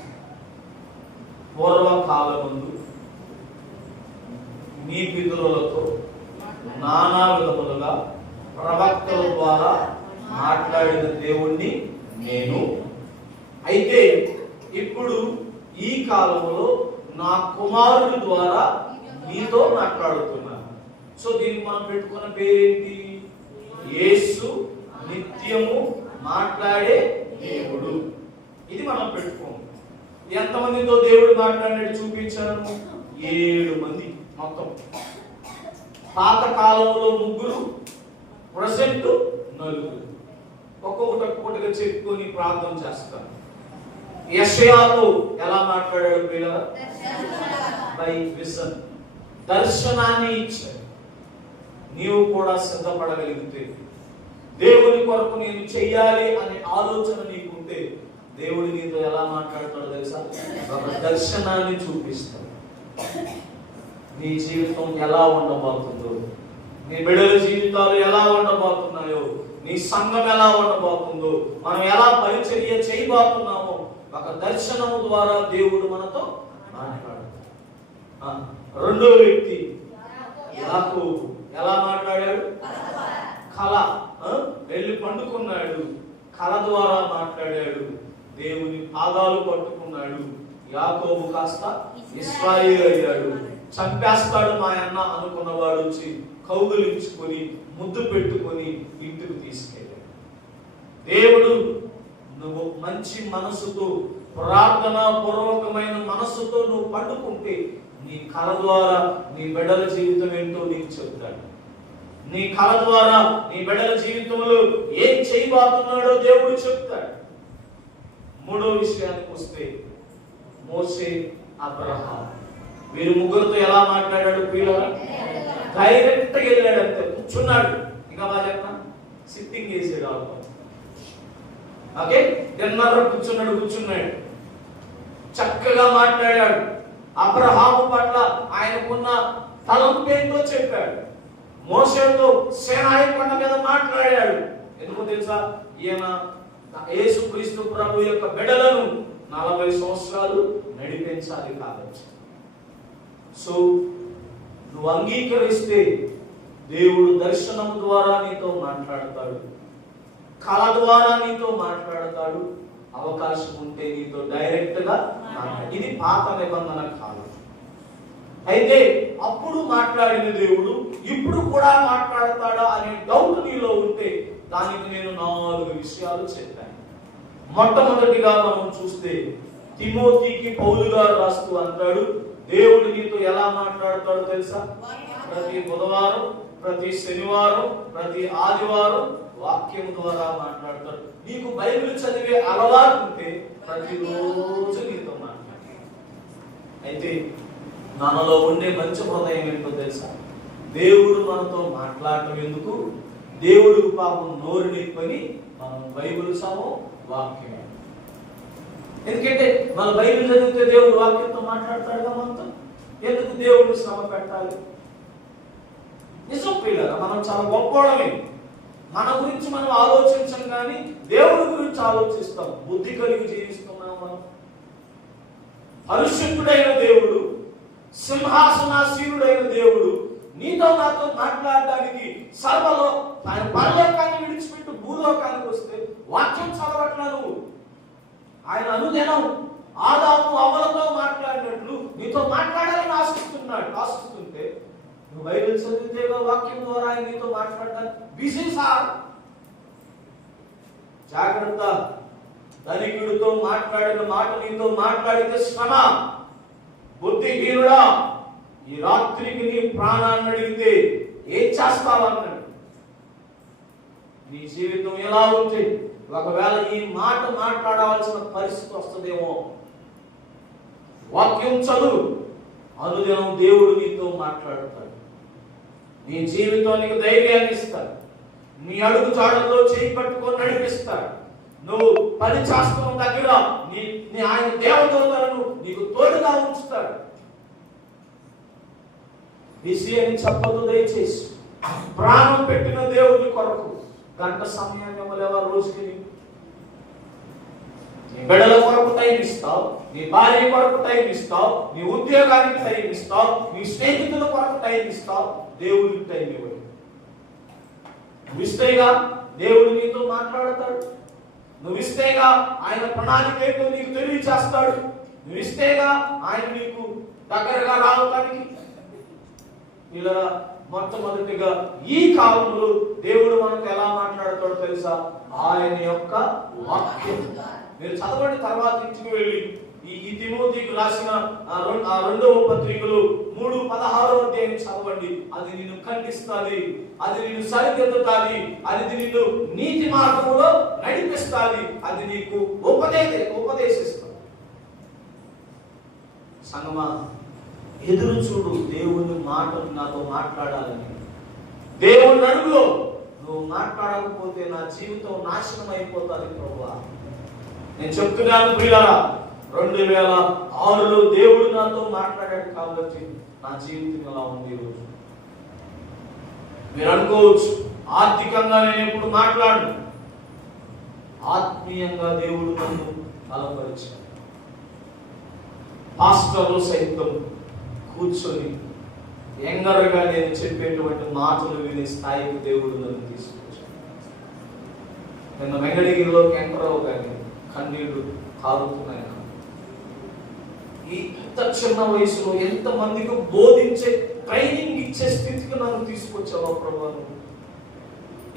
పూర్వకాలమందు మీ పితరులతో నానా విధములుగా ప్రవక్తల ద్వారా మాట్లాడిన దేవుణ్ణి నేను. అయితే ఇప్పుడు ఈ కాలంలో నా కుమారుడి ద్వారా మీతో మాట్లాడుతున్నాను. సో దీనికి మనం పెట్టుకున్న పేరేంటి? యేసు నిత్యము మాట్లాడే దేవుడు. ఇది మనం పెట్టుకోము. ఎంతమందితో దేవుడు మాట్లాడినట్టు చూపించాను? 7 మంది మొత్తం. పాత కాలంలో 3, ప్రజెంట్ 4. ఒక్కొక్కటిగా చెప్పుకొని ప్రార్థన చేస్తాను. యెషయాతో ఎలా మాట్లాడాడు పిల్లలు? బై విజన్, దర్శనాన్ని ఇచ్చాడు. నీవు కూడా సిద్ధపడగలిగితే, దేవుని కొరకు నేను చెయ్యాలి అనే ఆలోచన నీకుంటే, దేవుడు నీతో ఎలా మాట్లాడతాడో తెలుసా? ఒక దర్శనాన్ని చూపిస్తాడు. నీ జీవితం ఎలా ఉండబోతుందో, నీ బిడ్డల జీవితాలు ఎలా ఉండబోతున్నాయో, నీ సంఘం ఎలా ఉండబోతుందో, మనం ఎలా పరిచర్య చేయబోతున్నామో ఒక దర్శనం ద్వారా దేవుడు మనతో మాట్లాడతాడు. రెండో వ్యక్తి యాకోబు ఎలా మాట్లాడాడు? కళ. వెళ్ళి పండుకున్నాడు, కళ ద్వారా మాట్లాడాడు. దేవుని పాదాలు పట్టుకున్నాడు. యాకోబు కాస్త ఇశ్రాయేలు అయ్యాడు. చంపేస్తాడు మా అన్న అనుకున్నవాడు వచ్చి కౌగులించుకొని ముద్దు పెట్టుకొని ఇంటికి తీసుకెళ్ళాడు. దేవుడు నువ్వు మంచి మనసుతో, ప్రార్థనా పూర్వకమైన మనసుతో నువ్వు పండుకుంటే నీ కళ ద్వారా నీ బిడ్డల జీవితం ఏంటో నీకు చెప్తాడు. నీ కళ ద్వారా నీ బిడ్డల జీవితంలో ఏం చేయబోతున్నాడో దేవుడు చెప్తాడు. మూడో విషయానికి వస్తే మోషే, అబ్రహాం, వీరు ముగ్గురితో ఎలా మాట్లాడాడు? పిల్లలు డైరెక్ట్ గా వెళ్ళాడు, అంతే. కూర్చున్నాడు, ఇంకా బాగా చెప్పిన సిట్టింగ్ చేసాడు. ఓకే, డిన్నర్ కూర్చున్నాడు, చక్కగా మాట్లాడాడు. అబ్రహాము పట్ల ఆయనకున్న తలంపు ఏంటో చెప్పాడు. మోషేతో సేనాయి కొండ మీద మాట్లాడాడు. ఎందుకో తెలుసా? ఈయన యేసుక్రీస్తు ప్రభు యొక్క బిడ్డలను 40 సంవత్సరాలు నడిపించాలి కాబట్టి. సో నువ్వు అంగీకరిస్తే దేవుడు దర్శనం ద్వారా నీతో మాట్లాడతాడు, కళ ద్వారా నీతో మాట్లాడతాడు, అవకాశం ఉంటే నీతో డైరెక్ట్ గా మాట్లాడు. ఇది పాత నిబంధన కాలం. అయితే అప్పుడు మాట్లాడిన దేవుడు ఇప్పుడు కూడా మాట్లాడతాడా అనే డౌట్ నీలో ఉంటే దానికి నేను 4 విషయాలు చెప్పాను. మొట్టమొదటిగా మనం చూస్తే తిమోతికి పౌలు గారు రాస్తూ అంటాడు, దేవుడు నీతో ఎలా మాట్లాడతాడో తెలుసా? ప్రతి బుధవారం, ప్రతి శనివారం, ప్రతి ఆదివారం వాక్యం ద్వారా మాట్లాడతాడు. నీకు బైబిల్ చదివే అలవాటు ఉంటే ప్రతిరోజు నీతో మాట్లాడతాడు. అయితే మనలో ఉండే మంచి హృదయం ఏంటో తెలుసా? దేవుడు మనతో మాట్లాడటం ఎందుకు? దేవుడు పాపం నోరు నిప్పని మనం బైబిల్ సామో వాక్యం. ఎందుకంటే మన బైబిల్ చదివితే దేవుడు వాక్యంతో మాట్లాడతాడుగా మనతో. ఎందుకు దేవుడు శ్రమ పెట్టాలి? నిజం పిల్లరా, మనం చాలా గొప్పవాళ్ళమే. మన గురించి మనం ఆలోచించం, కానీ దేవుడి గురించి ఆలోచిస్తాం. బుద్ధి కలిగి జీవిస్తున్నాం మనం. పరిశుద్ధుడైన దేవుడు, సింహాసనాసీనుడైన దేవుడు నీతో నాతో మాట్లాడడానికి సర్వలో ఆయన పరలోకాన్ని విడిచిపెట్టు భూలోకానికి వస్తే వాక్యం చదవట్లా నువ్వు. ఆయన అనుదినం ఆదాము అవ్వలతో మాట్లాడినట్లు నీతో మాట్లాడాలని ఆశిస్తుంటే నువ్వు బైబిల్ చదివితేగా వాక్యం ద్వారా ఆయన నీతో మాట్లాడడానికి బిజీ సార్. జాగ్రత్త. ధనికుడితో మాట్లాడిన మాట నీతో మాట్లాడితే శ్రమ. బుద్ధిహీనుడా, ఈ రాత్రికి నీ ప్రాణాన్ని అడిగితే ఏం చేస్తావన్నాడు. నీ జీవితం ఎలా ఉంది? ఒకవేళ ఈ మాట మాట్లాడవలసిన పరిస్థితి వస్తుందేమో, వాక్యం చదువు. అనుదినం దేవుడు నీతో మాట్లాడతాడు. నీ జీవితానికి ధైర్యాన్ని ఇస్తాడు. నీ అడుగు జాడల్లో చేయి పట్టుకొని నడిపిస్తాడు. నువ్వు పని చేస్తున్న దగ్గర నీ ఆయన దేవదూతలను నీకు తోడుగా ఉంచుతాడు. బిజీ అని చెప్పదు దయచేసి. ప్రాణం పెట్టిన దేవుని కొరకు గంట సమయాన్ని ఇవ్వలేవా రోజుకి? నీ బిడ్డల కొరకు టైం ఇస్తావు, నీ భార్య కొరకు టైం ఇస్తావు, నీ ఉద్యోగానికి టైం ఇస్తావు, నీ స్నేహితుల కొరకు టైం ఇస్తావు, దేవుడికి టైం ఇవ్వడు. నువ్వు ఇస్తేగా దేవుడు నీతో మాట్లాడతాడు. నువ్వు ఇస్తేగా ఆయన ప్రణాళిక ఏంటో నీకు తెలియజేస్తాడు. నువ్వు ఇస్తేగా ఆయన నీకు దగ్గరగా రావడానికి. ఇలా మొట్టమొదటిగా ఈ కాలంలో దేవుడు మనకు ఎలా మాట్లాడతాడో తెలుసా? ఆయన యొక్క వాక్యం. మీరు చదవండి, తర్వాత ఇంటికి వెళ్ళి ఈ తిమోతికి రాసిన రెండవ పత్రికలు 3:16 అధ్యాయం చదవండి. అది నిన్ను ఖండిస్తాది, అది నిన్ను సరిదిద్దుతాది, అది నిన్ను నీతి మార్గంలో నడిపిస్తాది, అది నీకు ఉపదేశిస్తుంది. సంగమా, ఎదురు చూడు దేవుని మాటలు నాతో మాట్లాడాలని. దేవుని అడుగులో నువ్వు మాట్లాడకపోతే నా జీవితం నాశనం అయిపోతుంది ప్రభువా. నేను చెప్తున్నాను ప్రియులారా, 2006లో దేవుడు నాతో మాట్లాడాడు కాబట్టి నా జీవితం ఎలా ఉంది ఈరోజు. మీరు అనుకోవచ్చు ఆర్థికంగా నేను ఎప్పుడు మాట్లాడను, ఆత్మీయంగా దేవుడు నన్ను బలపరిచాడు. పాస్టర్లు సైతం కూర్చొని యంగర్గా నేను చెప్పేటువంటి మాటలు వినే స్థాయికి దేవుడు నన్ను తీసుకొచ్చాడు. నిన్న వెంకటగిరిలోకి ఎంటర్ అవగానే కన్నీళ్లు కారుతున్నాయి. ఇంత చిన్న వయసులో ఎంత మందికి బోధించే ట్రైనింగ్ ఇచ్చే స్థితికి నన్ను తీసుకొచ్చావా ప్రభు.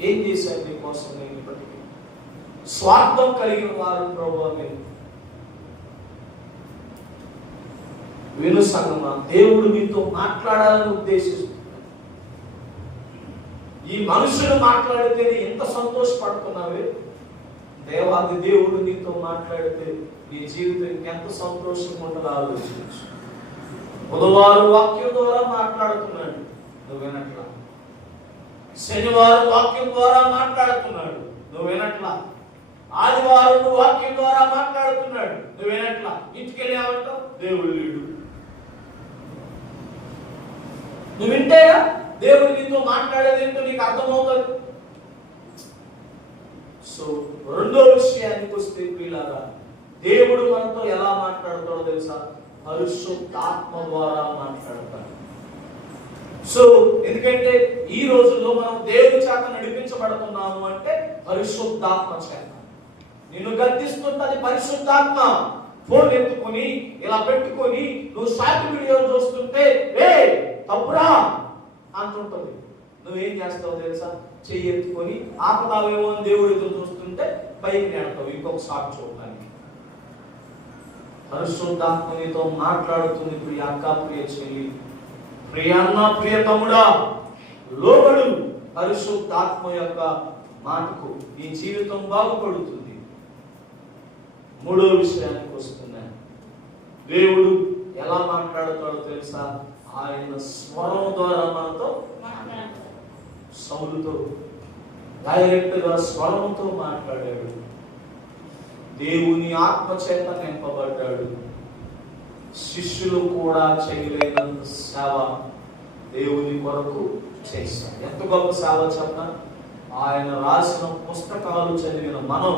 ఏం చేశాను నీకోసం? నేను ఇప్పటికీ స్వార్థం కలిగిన వారు ప్రభు. విను సంగమా, దేవుడు మీతో మాట్లాడాలని ఉద్దేశిస్తున్నాడు. ఈ మనుషులు మాట్లాడితే ఎంత సంతోషపడుతున్నావే, దేవాది దేవుడు నీతో మాట్లాడితే నీ జీవితం ఎంత సంతోషంగా ఉంటుందో ఆలోచించు. బుధవారం వాక్యం ద్వారా మాట్లాడుతున్నాడు, నువ్వు వినట్లా. శనివారం వాక్యం ద్వారా మాట్లాడుతున్నాడు, నువ్వు వినట్లా. ఆదివారం వాక్యం ద్వారా మాట్లాడుతున్నాడు, నువ్వు వినట్లా. ఇంటికి వెళ్ళామంటావు, దేవుడు లేడు. నువ్వు వింటేగా దేవుడు నీతో మాట్లాడేది ఏంటో నీకు అర్థమవుతుంది. సో రెండో విషయానికి వస్తే ప్రియులారా, దేవుడు మనతో ఎలా మాట్లాడతాడో తెలుసా? పరిశుద్ధాత్మ ద్వారా మాట్లాడతాడు. సో ఎందుకంటే ఈ రోజుల్లో మనం దేవుని చేత నడిపించబడుతున్నాము అంటే పరిశుద్ధాత్మ చేత. నిన్ను గద్దిస్తుంటది పరిశుద్ధాత్మ. ఫోన్ ఎత్తుకొని ఇలా పెట్టుకొని నువ్వు షార్ట్ వీడియో చూస్తుంటే ఏ తప్పురా అంటుంటది. నువ్వేం చేస్తావు తెలుసా? చెయ్యి ఎత్తుకొని ఆపదావేమో అని దేవుడు ఎదురు చూస్తుంటే పైకి నెడతావు ఇంకొక షార్ట్ చూడడానికి. పరిశుద్ధాత్మ నీతో మాట్లాడుతుంది. ప్రియ అక్క, ప్రియ చెల్లి, ప్రియ అన్న, ప్రియ తమ్ముడా, లోబడు పరిశుద్ధాత్మ యొక్క మాటకు. నీ జీవితం బాగుపడుతుంది. మూడో విషయానికి వస్తున్నాను. దేవుడు ఎలా మాట్లాడతాడో తెలుసా? ఆయన స్వరం ద్వారా మనతో సౌలుతో డైరెక్ట్ గా స్వరంతో మాట్లాడాడు. దేవుని ఆత్మ చేత నింపబడ్డాడు. శిష్యులు కూడా చేయలేనంత సేవ దేవుని కొరకు చేశాడు. ఎంత గొప్ప సేవ చెప్పిన, ఆయన రాసిన పుస్తకాలు చదివిన మనం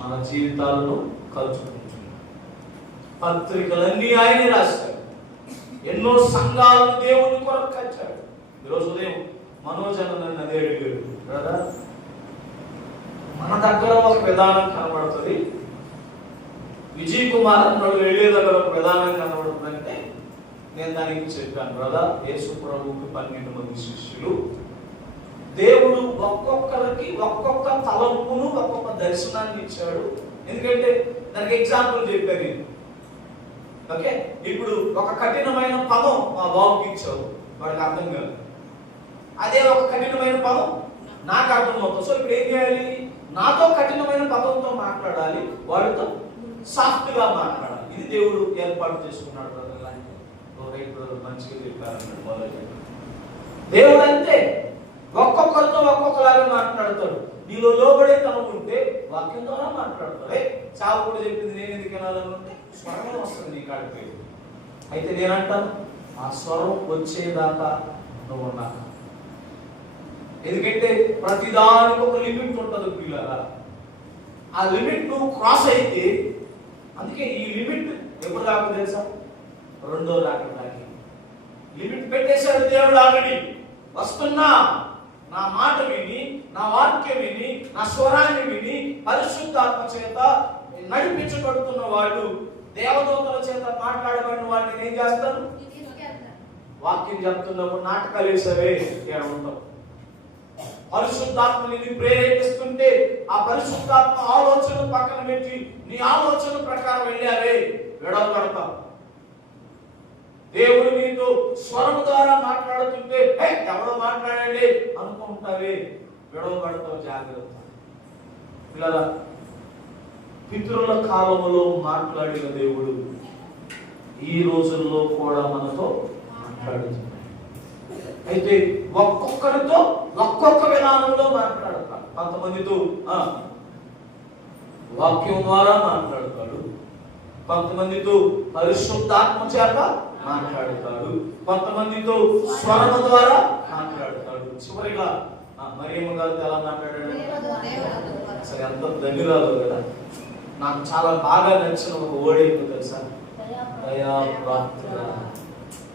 మన జీవితాలను కలుచుకుంటున్నాం. పత్రికలన్నీ ఆయన రాశాడు. ఎన్నో సంఘాలను దేవుని కొరకు కట్టాడు. ఈరోజు ఉదయం మనోజన నన్ను అదే అడిగాడు, బ్రదర్ మన దగ్గర ఒక విధానం కనబడుతుంది, విజయ్ కుమార్ అన్నాడు వెళ్ళే దగ్గర ఒక విధానం కనబడుతుందంటే నేను దానికి చెప్పాను, బ్రదర్ యేసు ప్రభువుకి 12 మంది శిష్యులు. దేవుడు ఒక్కొక్కరికి ఒక్కొక్క తలంపును ఒక్కొక్క దర్శనాన్ని ఇచ్చాడు. ఎందుకంటే దానికి ఎగ్జాంపుల్ చెప్పాను నేను. ఓకే, ఇప్పుడు ఒక కఠినమైన పదం మా బాబుకి ఇచ్చావు, వాడికి అర్థం కాదు. అదే ఒక కఠినమైన పదం నాకు అర్థమవుతుంది. సో ఇప్పుడు ఏం చేయాలి? నాతో కఠినమైన పదంతో మాట్లాడాలి, వాడితో సాఫ్ట్ గా మాట్లాడాలి. ఇది దేవుడు ఏర్పాటు చేసుకున్నాడు. మంచిగా చెప్పారన్నాడు మొదటి. దేవుడు అంతే, ఒక్కొక్కరితో ఒక్కొక్కలాగా మాట్లాడతాడు. నీలో లోబడే తనం ఉంటే వాక్యం ద్వారా మాట్లాడతాడు. చావు కూడా చెప్పింది నేను ఎందుకు వినాలనుకుంటే స్వరమే వస్తుంది నీ కాడికి. అయితే నేనంటాను, ఆ స్వరం వచ్చేదాకా నువ్వు ఉన్నా. ఎందుకంటే ప్రతిదానికి ఒక లిమిట్ ఉంటుంది పిల్లరా. ఆ లిమిట్ నువ్వు క్రాస్ అయితే, అందుకే ఈ లిమిట్ ఎప్పుడు దాకా తెలుసా? రెండో దాకా లిమిట్ పెట్టేశాడు దేవుడు ఆల్రెడీ. వస్తున్నా, నా మాట విని, నా వాక్యం విని, నా స్వరాన్ని విని పరిశుద్ధాత్మ చేత నడిపించబడుతున్న వాళ్ళు, దేవదూతల చేత మాట్లాడబడిన వాడిని ఏం చేస్తాను? వాక్యం చెప్తున్నప్పుడు నాటకాలు వేసావే ఉంటావు. పరిశుద్ధాత్మ నిన్ను ప్రేరేపిస్తుంటే ఆ పరిశుద్ధాత్మ ఆలోచన పక్కన పెట్టి నీ ఆలోచన ప్రకారం వెళ్ళావే విడవబడతావు. దేవుడు నీతో స్వరం ద్వారా మాట్లాడుతుంటే ఎవడో మాట్లాడాలి అనుకుంటావే విడవబడతావు. జాగ్రత్త పిల్లల. పితరుల కాలంలో మాట్లాడిన దేవుడు ఈ రోజుల్లో కూడా మనతో మాట్లాడుతున్నాడు. అయితే ఒక్కొక్కరితో ఒక్కొక్క విధానంలో మాట్లాడతాడు. కొంతమందితో వాక్యం ద్వారా మాట్లాడతాడు, కొంతమందితో పరిశుద్ధాత్మ చేత మాట్లాడతాడు, కొంతమందితో స్వరము ద్వారా మాట్లాడతాడు. చివరిగా మరియమ్మ గారితో ఎలా మాట్లాడాడు? అసలు ఎంత ధన్యురాలు కదా. నాకు చాలా బాగా నచ్చిన ఒక వర్డ్ ఏంటో తెలుసా? దయాప్రాప్తురా.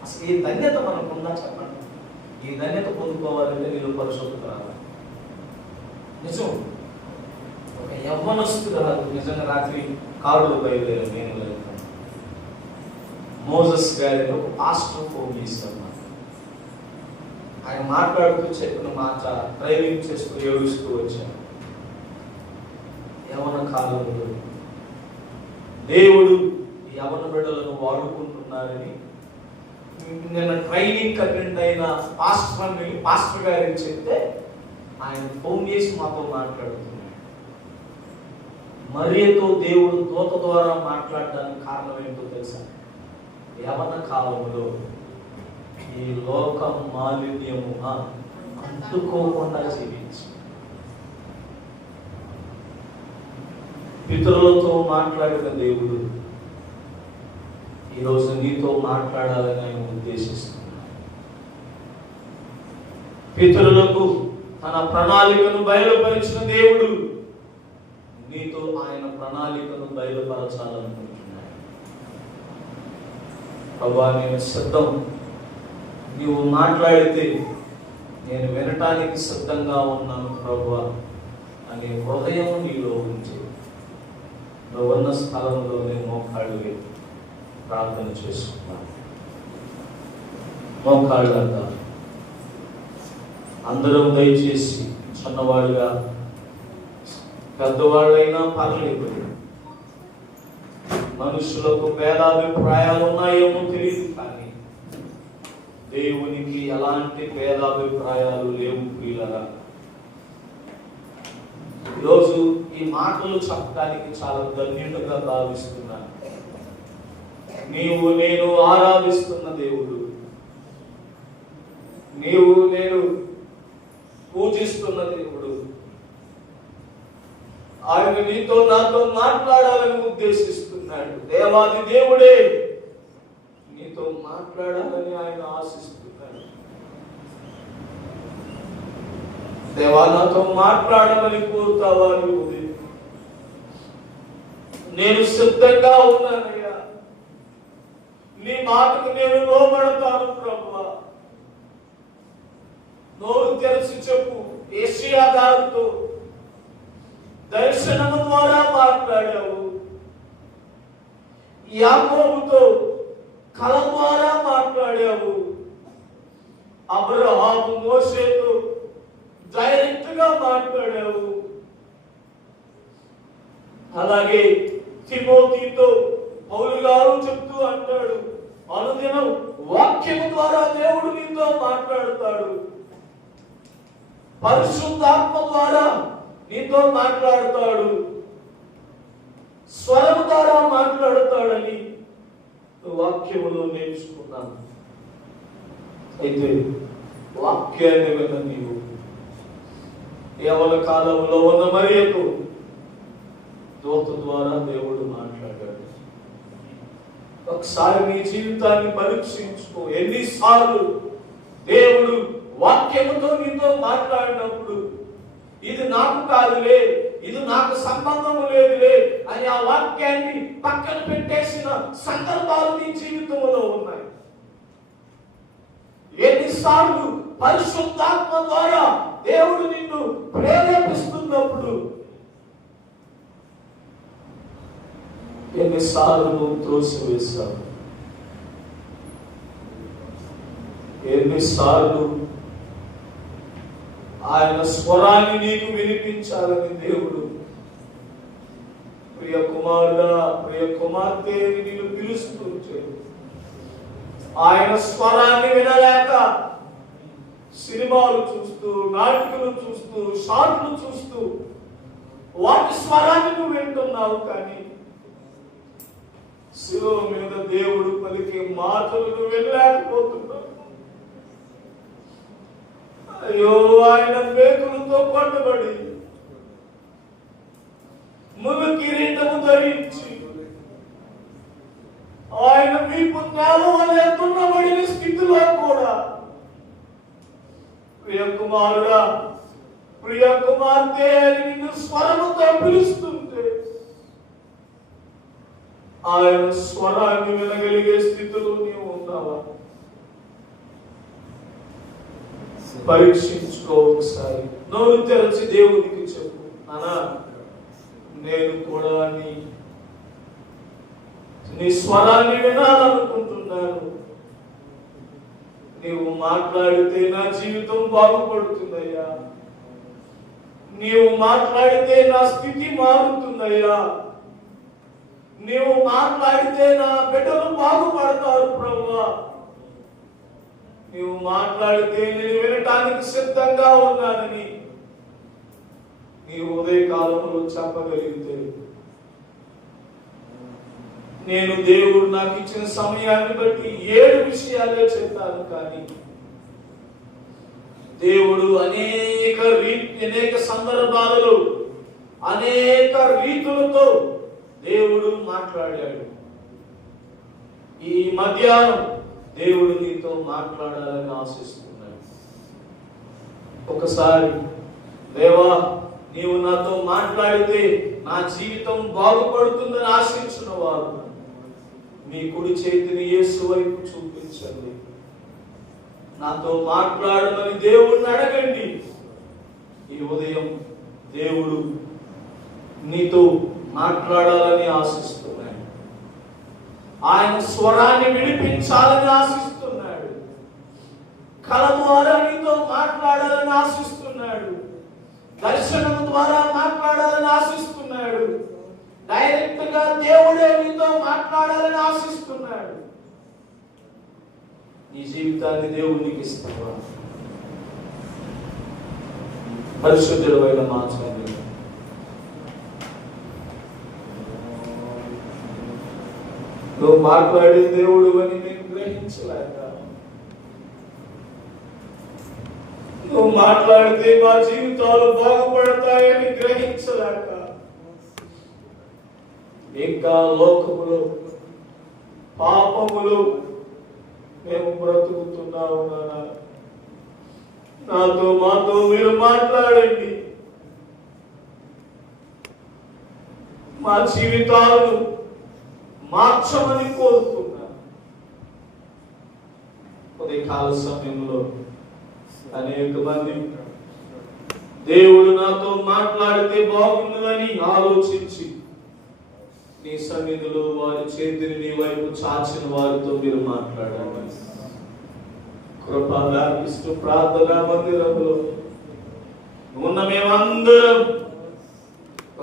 అసలు ఈ ధన్యత మనకు ఉందా చెప్పండి? ఈ ధన్యత పొందుకోవాలంటే మీరు పరిశుద్ధత రావాలి. నిజం. ఒక యవ్వనస్తుడు రాదు. నిజంగా రాత్రి కారులో బయలుదేరాను, నేను వెళ్తాను. మోజస్ గారిని ఒక పాస్టర్ ఫోన్ చేశాను. ఆయన మాట్లాడుతూ చెప్పిన మాట, డ్రైవింగ్ చేస్తూ ఏడుస్తూ వచ్చాను. యవన కాలంలో దేవుడు యవన బిడ్డలను వాడుకుంటున్నారని నిన్న ట్రైనింగ్ అటెండ్ అయిన పాస్టర్ గారికి చెప్తే ఆయన ఫోన్ చేసి మాతో మాట్లాడుతున్నాడు. మరియతో దేవుడు దూత ద్వారా మాట్లాడడానికి కారణం ఏంటో తెలుసా? యవన కాలంలో ఈ లోక మాలిన్యము అంటుకోకుండా జీవించి పితరులతో మాట్లాడిన దేవుడు ఈరోజు నీతో మాట్లాడాలని ఆయన ఉద్దేశిస్తున్నాడు. పితరులకు తన ప్రణాళికను బయలుపరిచిన దేవుడు నీతో ఆయన ప్రణాళికను బయలుపరచాలనుకుంటున్నాడు. ప్రభువా, నేను సిద్ధం, నీవు మాట్లాడితే నేను వినటానికి సిద్ధంగా ఉన్నాను ప్రభువా అనే హృదయం నీలో ఉంచి నువ్వు ఉన్న స్థలంలోనే మోకాళ్ళు ప్రార్థన చేసుకున్నాను. మోకాళ్ళు అంటారు. అందరం దయచేసి చిన్నవాళ్ళుగా పెద్దవాళ్ళైనా పర్లేదు, మనుషులకు భేదాభిప్రాయాలు ఉన్నాయేమో తెలియదు, కానీ దేవునికి ఎలాంటి భేదాభిప్రాయాలు లేవు ప్రియులరా. ఈరోజు ఈ మాటలు చెప్పడానికి చాలా ధన్యుడిగా భావిస్తున్నాను. నీవు నేను ఆరాధిస్తున్న దేవుడు, నీవు నేను పూజిస్తున్న దేవుడు, ఆయన నీతో నాతో మాట్లాడాలని ఉద్దేశిస్తున్నాడు. దేవాది దేవుడే నీతో మాట్లాడాలని ఆయన ఆశిస్తున్నాడు. దేవా, నాతో మాట్లాడమని కోరుతావా? నేను సిద్ధంగా ఉన్నానయ్యా, నీ మాటకు నేను లోబడతాను ప్రభువా. నోరు తెరిచి చెప్పు. యేషయా గారితో దర్శనము ద్వారా మాట్లాడావు, యాకోబుతో కల ద్వారా మాట్లాడావు, అబ్రహాము మోషేతో డైరెక్ట్ గా మాట్లాడావు. అలాగే తిమోతితో పౌలు గారు చెప్తూ అంటాడు, అనుదినం వాక్యము ద్వారా దేవుడు నీతో మాట్లాడతాడు, పరిశుద్ధాత్మ ద్వారా నీతో మాట్లాడతాడు, స్వరం ద్వారా మాట్లాడతాడని వాక్యములో నేర్చుకున్నాను. అయితే వాక్యాన్ని విన్న నీవు యవన కాలంలో ఉన్న మరియకు దూత ద్వారా దేవుడు మాట్లాడాడు. ఒకసారి నీ జీవితాన్ని పరీక్షించుకో. ఎన్నిసార్లు దేవుడు వాక్యముతో నీతో మాట్లాడినప్పుడు ఇది నాకు కాదులే, ఇది నాకు సంబంధం లేదులే అని ఆ వాక్యాన్ని పక్కన పెట్టేసిన సందర్భాలు నీ జీవితంలో ఉన్నాయి. ఎన్నిసార్లు పరిశుద్ధాత్మ ద్వారా దేవుడు నిన్ను ప్రేరేపిస్తున్నప్పుడు ఎన్నిసార్లు నువ్వు త్రోసివేశావు, ఎన్నిసార్లు ఆయన స్వరాన్ని నీకు వినిపించాలని దేవుడు ప్రియ కుమారుడా, ప్రియ కుమార్తె నిన్ను పిలుస్తూ ఆయన స్వరాన్ని వినలేక సినిమాలు చూస్తూ, నాటకాలు చూస్తూ, షార్ట్లు చూస్తూ వాటి స్వరాన్ని నువ్వు వింటున్నావు, కానీ శిలువ మీద దేవుడు పలికే మాటలు నువ్వు వినలేకపోతున్నావు. అయ్యో, ఆయన మేకులతో కొట్టబడి ములు కిరీటము ధరించి ఆయన వీపు నేల వలె దున్నబడిన స్థితిలో కూడా ప్రియ కుమారుడా, ప్రియ కుమార్తె అని నిన్ను స్వరముతో పిలుస్తుంటే ఆయన స్వరాన్ని వినగలిగే స్థితిలో నీవు ఉన్నావా? పరీక్షించుకో ఒకసారి. నోరు తెరచి దేవునికి చెప్పు, అనా నేను కూడా నీ స్వరాన్ని వినాలనుకుంటున్నాను. నీవు మాట్లాడితే నా జీవితం బాగుపడుతుందయ్యా. నీవు మాట్లాడితే నా స్థితి మారుతుందయ్యా. నీవు మాట్లాడితే నా బిడ్డలు బాగుపడతారు ప్రభువా. నీవు మాట్లాడితే నేను వినటానికి సిద్ధంగా ఉన్నానని నీ ఉదయకాలంలో చెప్పగలిగితే, నేను దేవుడు నాకు ఇచ్చిన సమయాన్ని బట్టి 7 విషయాలే చెప్పాను, కానీ దేవుడు అనేక సందర్భాలలో అనేక రీతులతో దేవుడు మాట్లాడాడు. ఈ మధ్యాహ్నం దేవుడు నీతో మాట్లాడాలని ఆశిస్తున్నాడు. ఒకసారి, దేవా నీవు నాతో మాట్లాడితే నా జీవితం బాగుపడుతుందని ఆశించిన వారు మీ కుడి చేతిని యేసు వైపు చూపించండి. నాతో మాట్లాడమని దేవుడిని అడగండి. ఈ ఉదయం దేవుడు నీతో మాట్లాడాలని ఆశిస్తున్నాడు. ఆయన స్వరాన్ని వినిపించాలని ఆశిస్తున్నాడు. కళ ద్వారా నీతో మాట్లాడాలని ఆశిస్తున్నాడు. దర్శనం ద్వారా మాట్లాడాలని ఆశిస్తున్నాడు. డైరెక్ట్ గా దేవుడే నీతో మాట్లాడాలని ఆశిస్తున్నాడు. నీ జీవితాన్ని దేవునికి ఇస్తావా? పరిశుద్ధుడైన మా తండ్రి, నువ్వు మాట్లాడే దేవుడు అని నేను గ్రహించలేక, నువ్వు మాట్లాడితే మా జీవితాలు బాగుపడతాయని గ్రహించలేక ఇంకా లోకములో పాపములో మేము బ్రతుకుతున్నావు. నాతో మాతో మీరు మాట్లాడండి. మా జీవితాలను మార్చమని కోరుతున్నా. ఉదయకాల సమయంలో అనేక మంది దేవుడు నాతో మాట్లాడితే బాగుందని ఆలోచించి నీ సన్నిధిలో వారి చేతిని నీ వైపు చాచిన వారితో మీరు మాట్లాడాలి. కృపదాయిస్తూ ప్రార్థనా మందిరంలో ఉన్న మేమందరం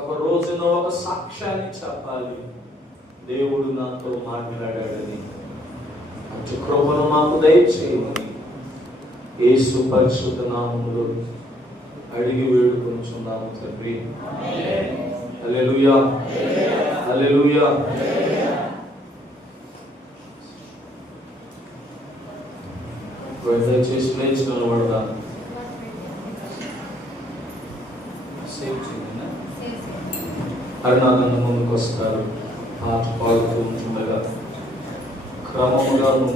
ఒక రోజున ఒక సాక్ష్యాన్ని చెప్పాలి. దేవుడు నాతో మాట్లాడాడని. అటు కృపను మాకు దయచేయమని యేసు పరిశుద్ధ నామములో అడిగి వేడుకొనుచున్నాము తండ్రి. హల్లెలూయా, హల్లెలూయా. దయచేసి లేచి నిలబడదాం. అరుణానంద ముందుకు వస్తారు. పాట పాడుతూ ఉంటుండగా క్రమముగా ముందు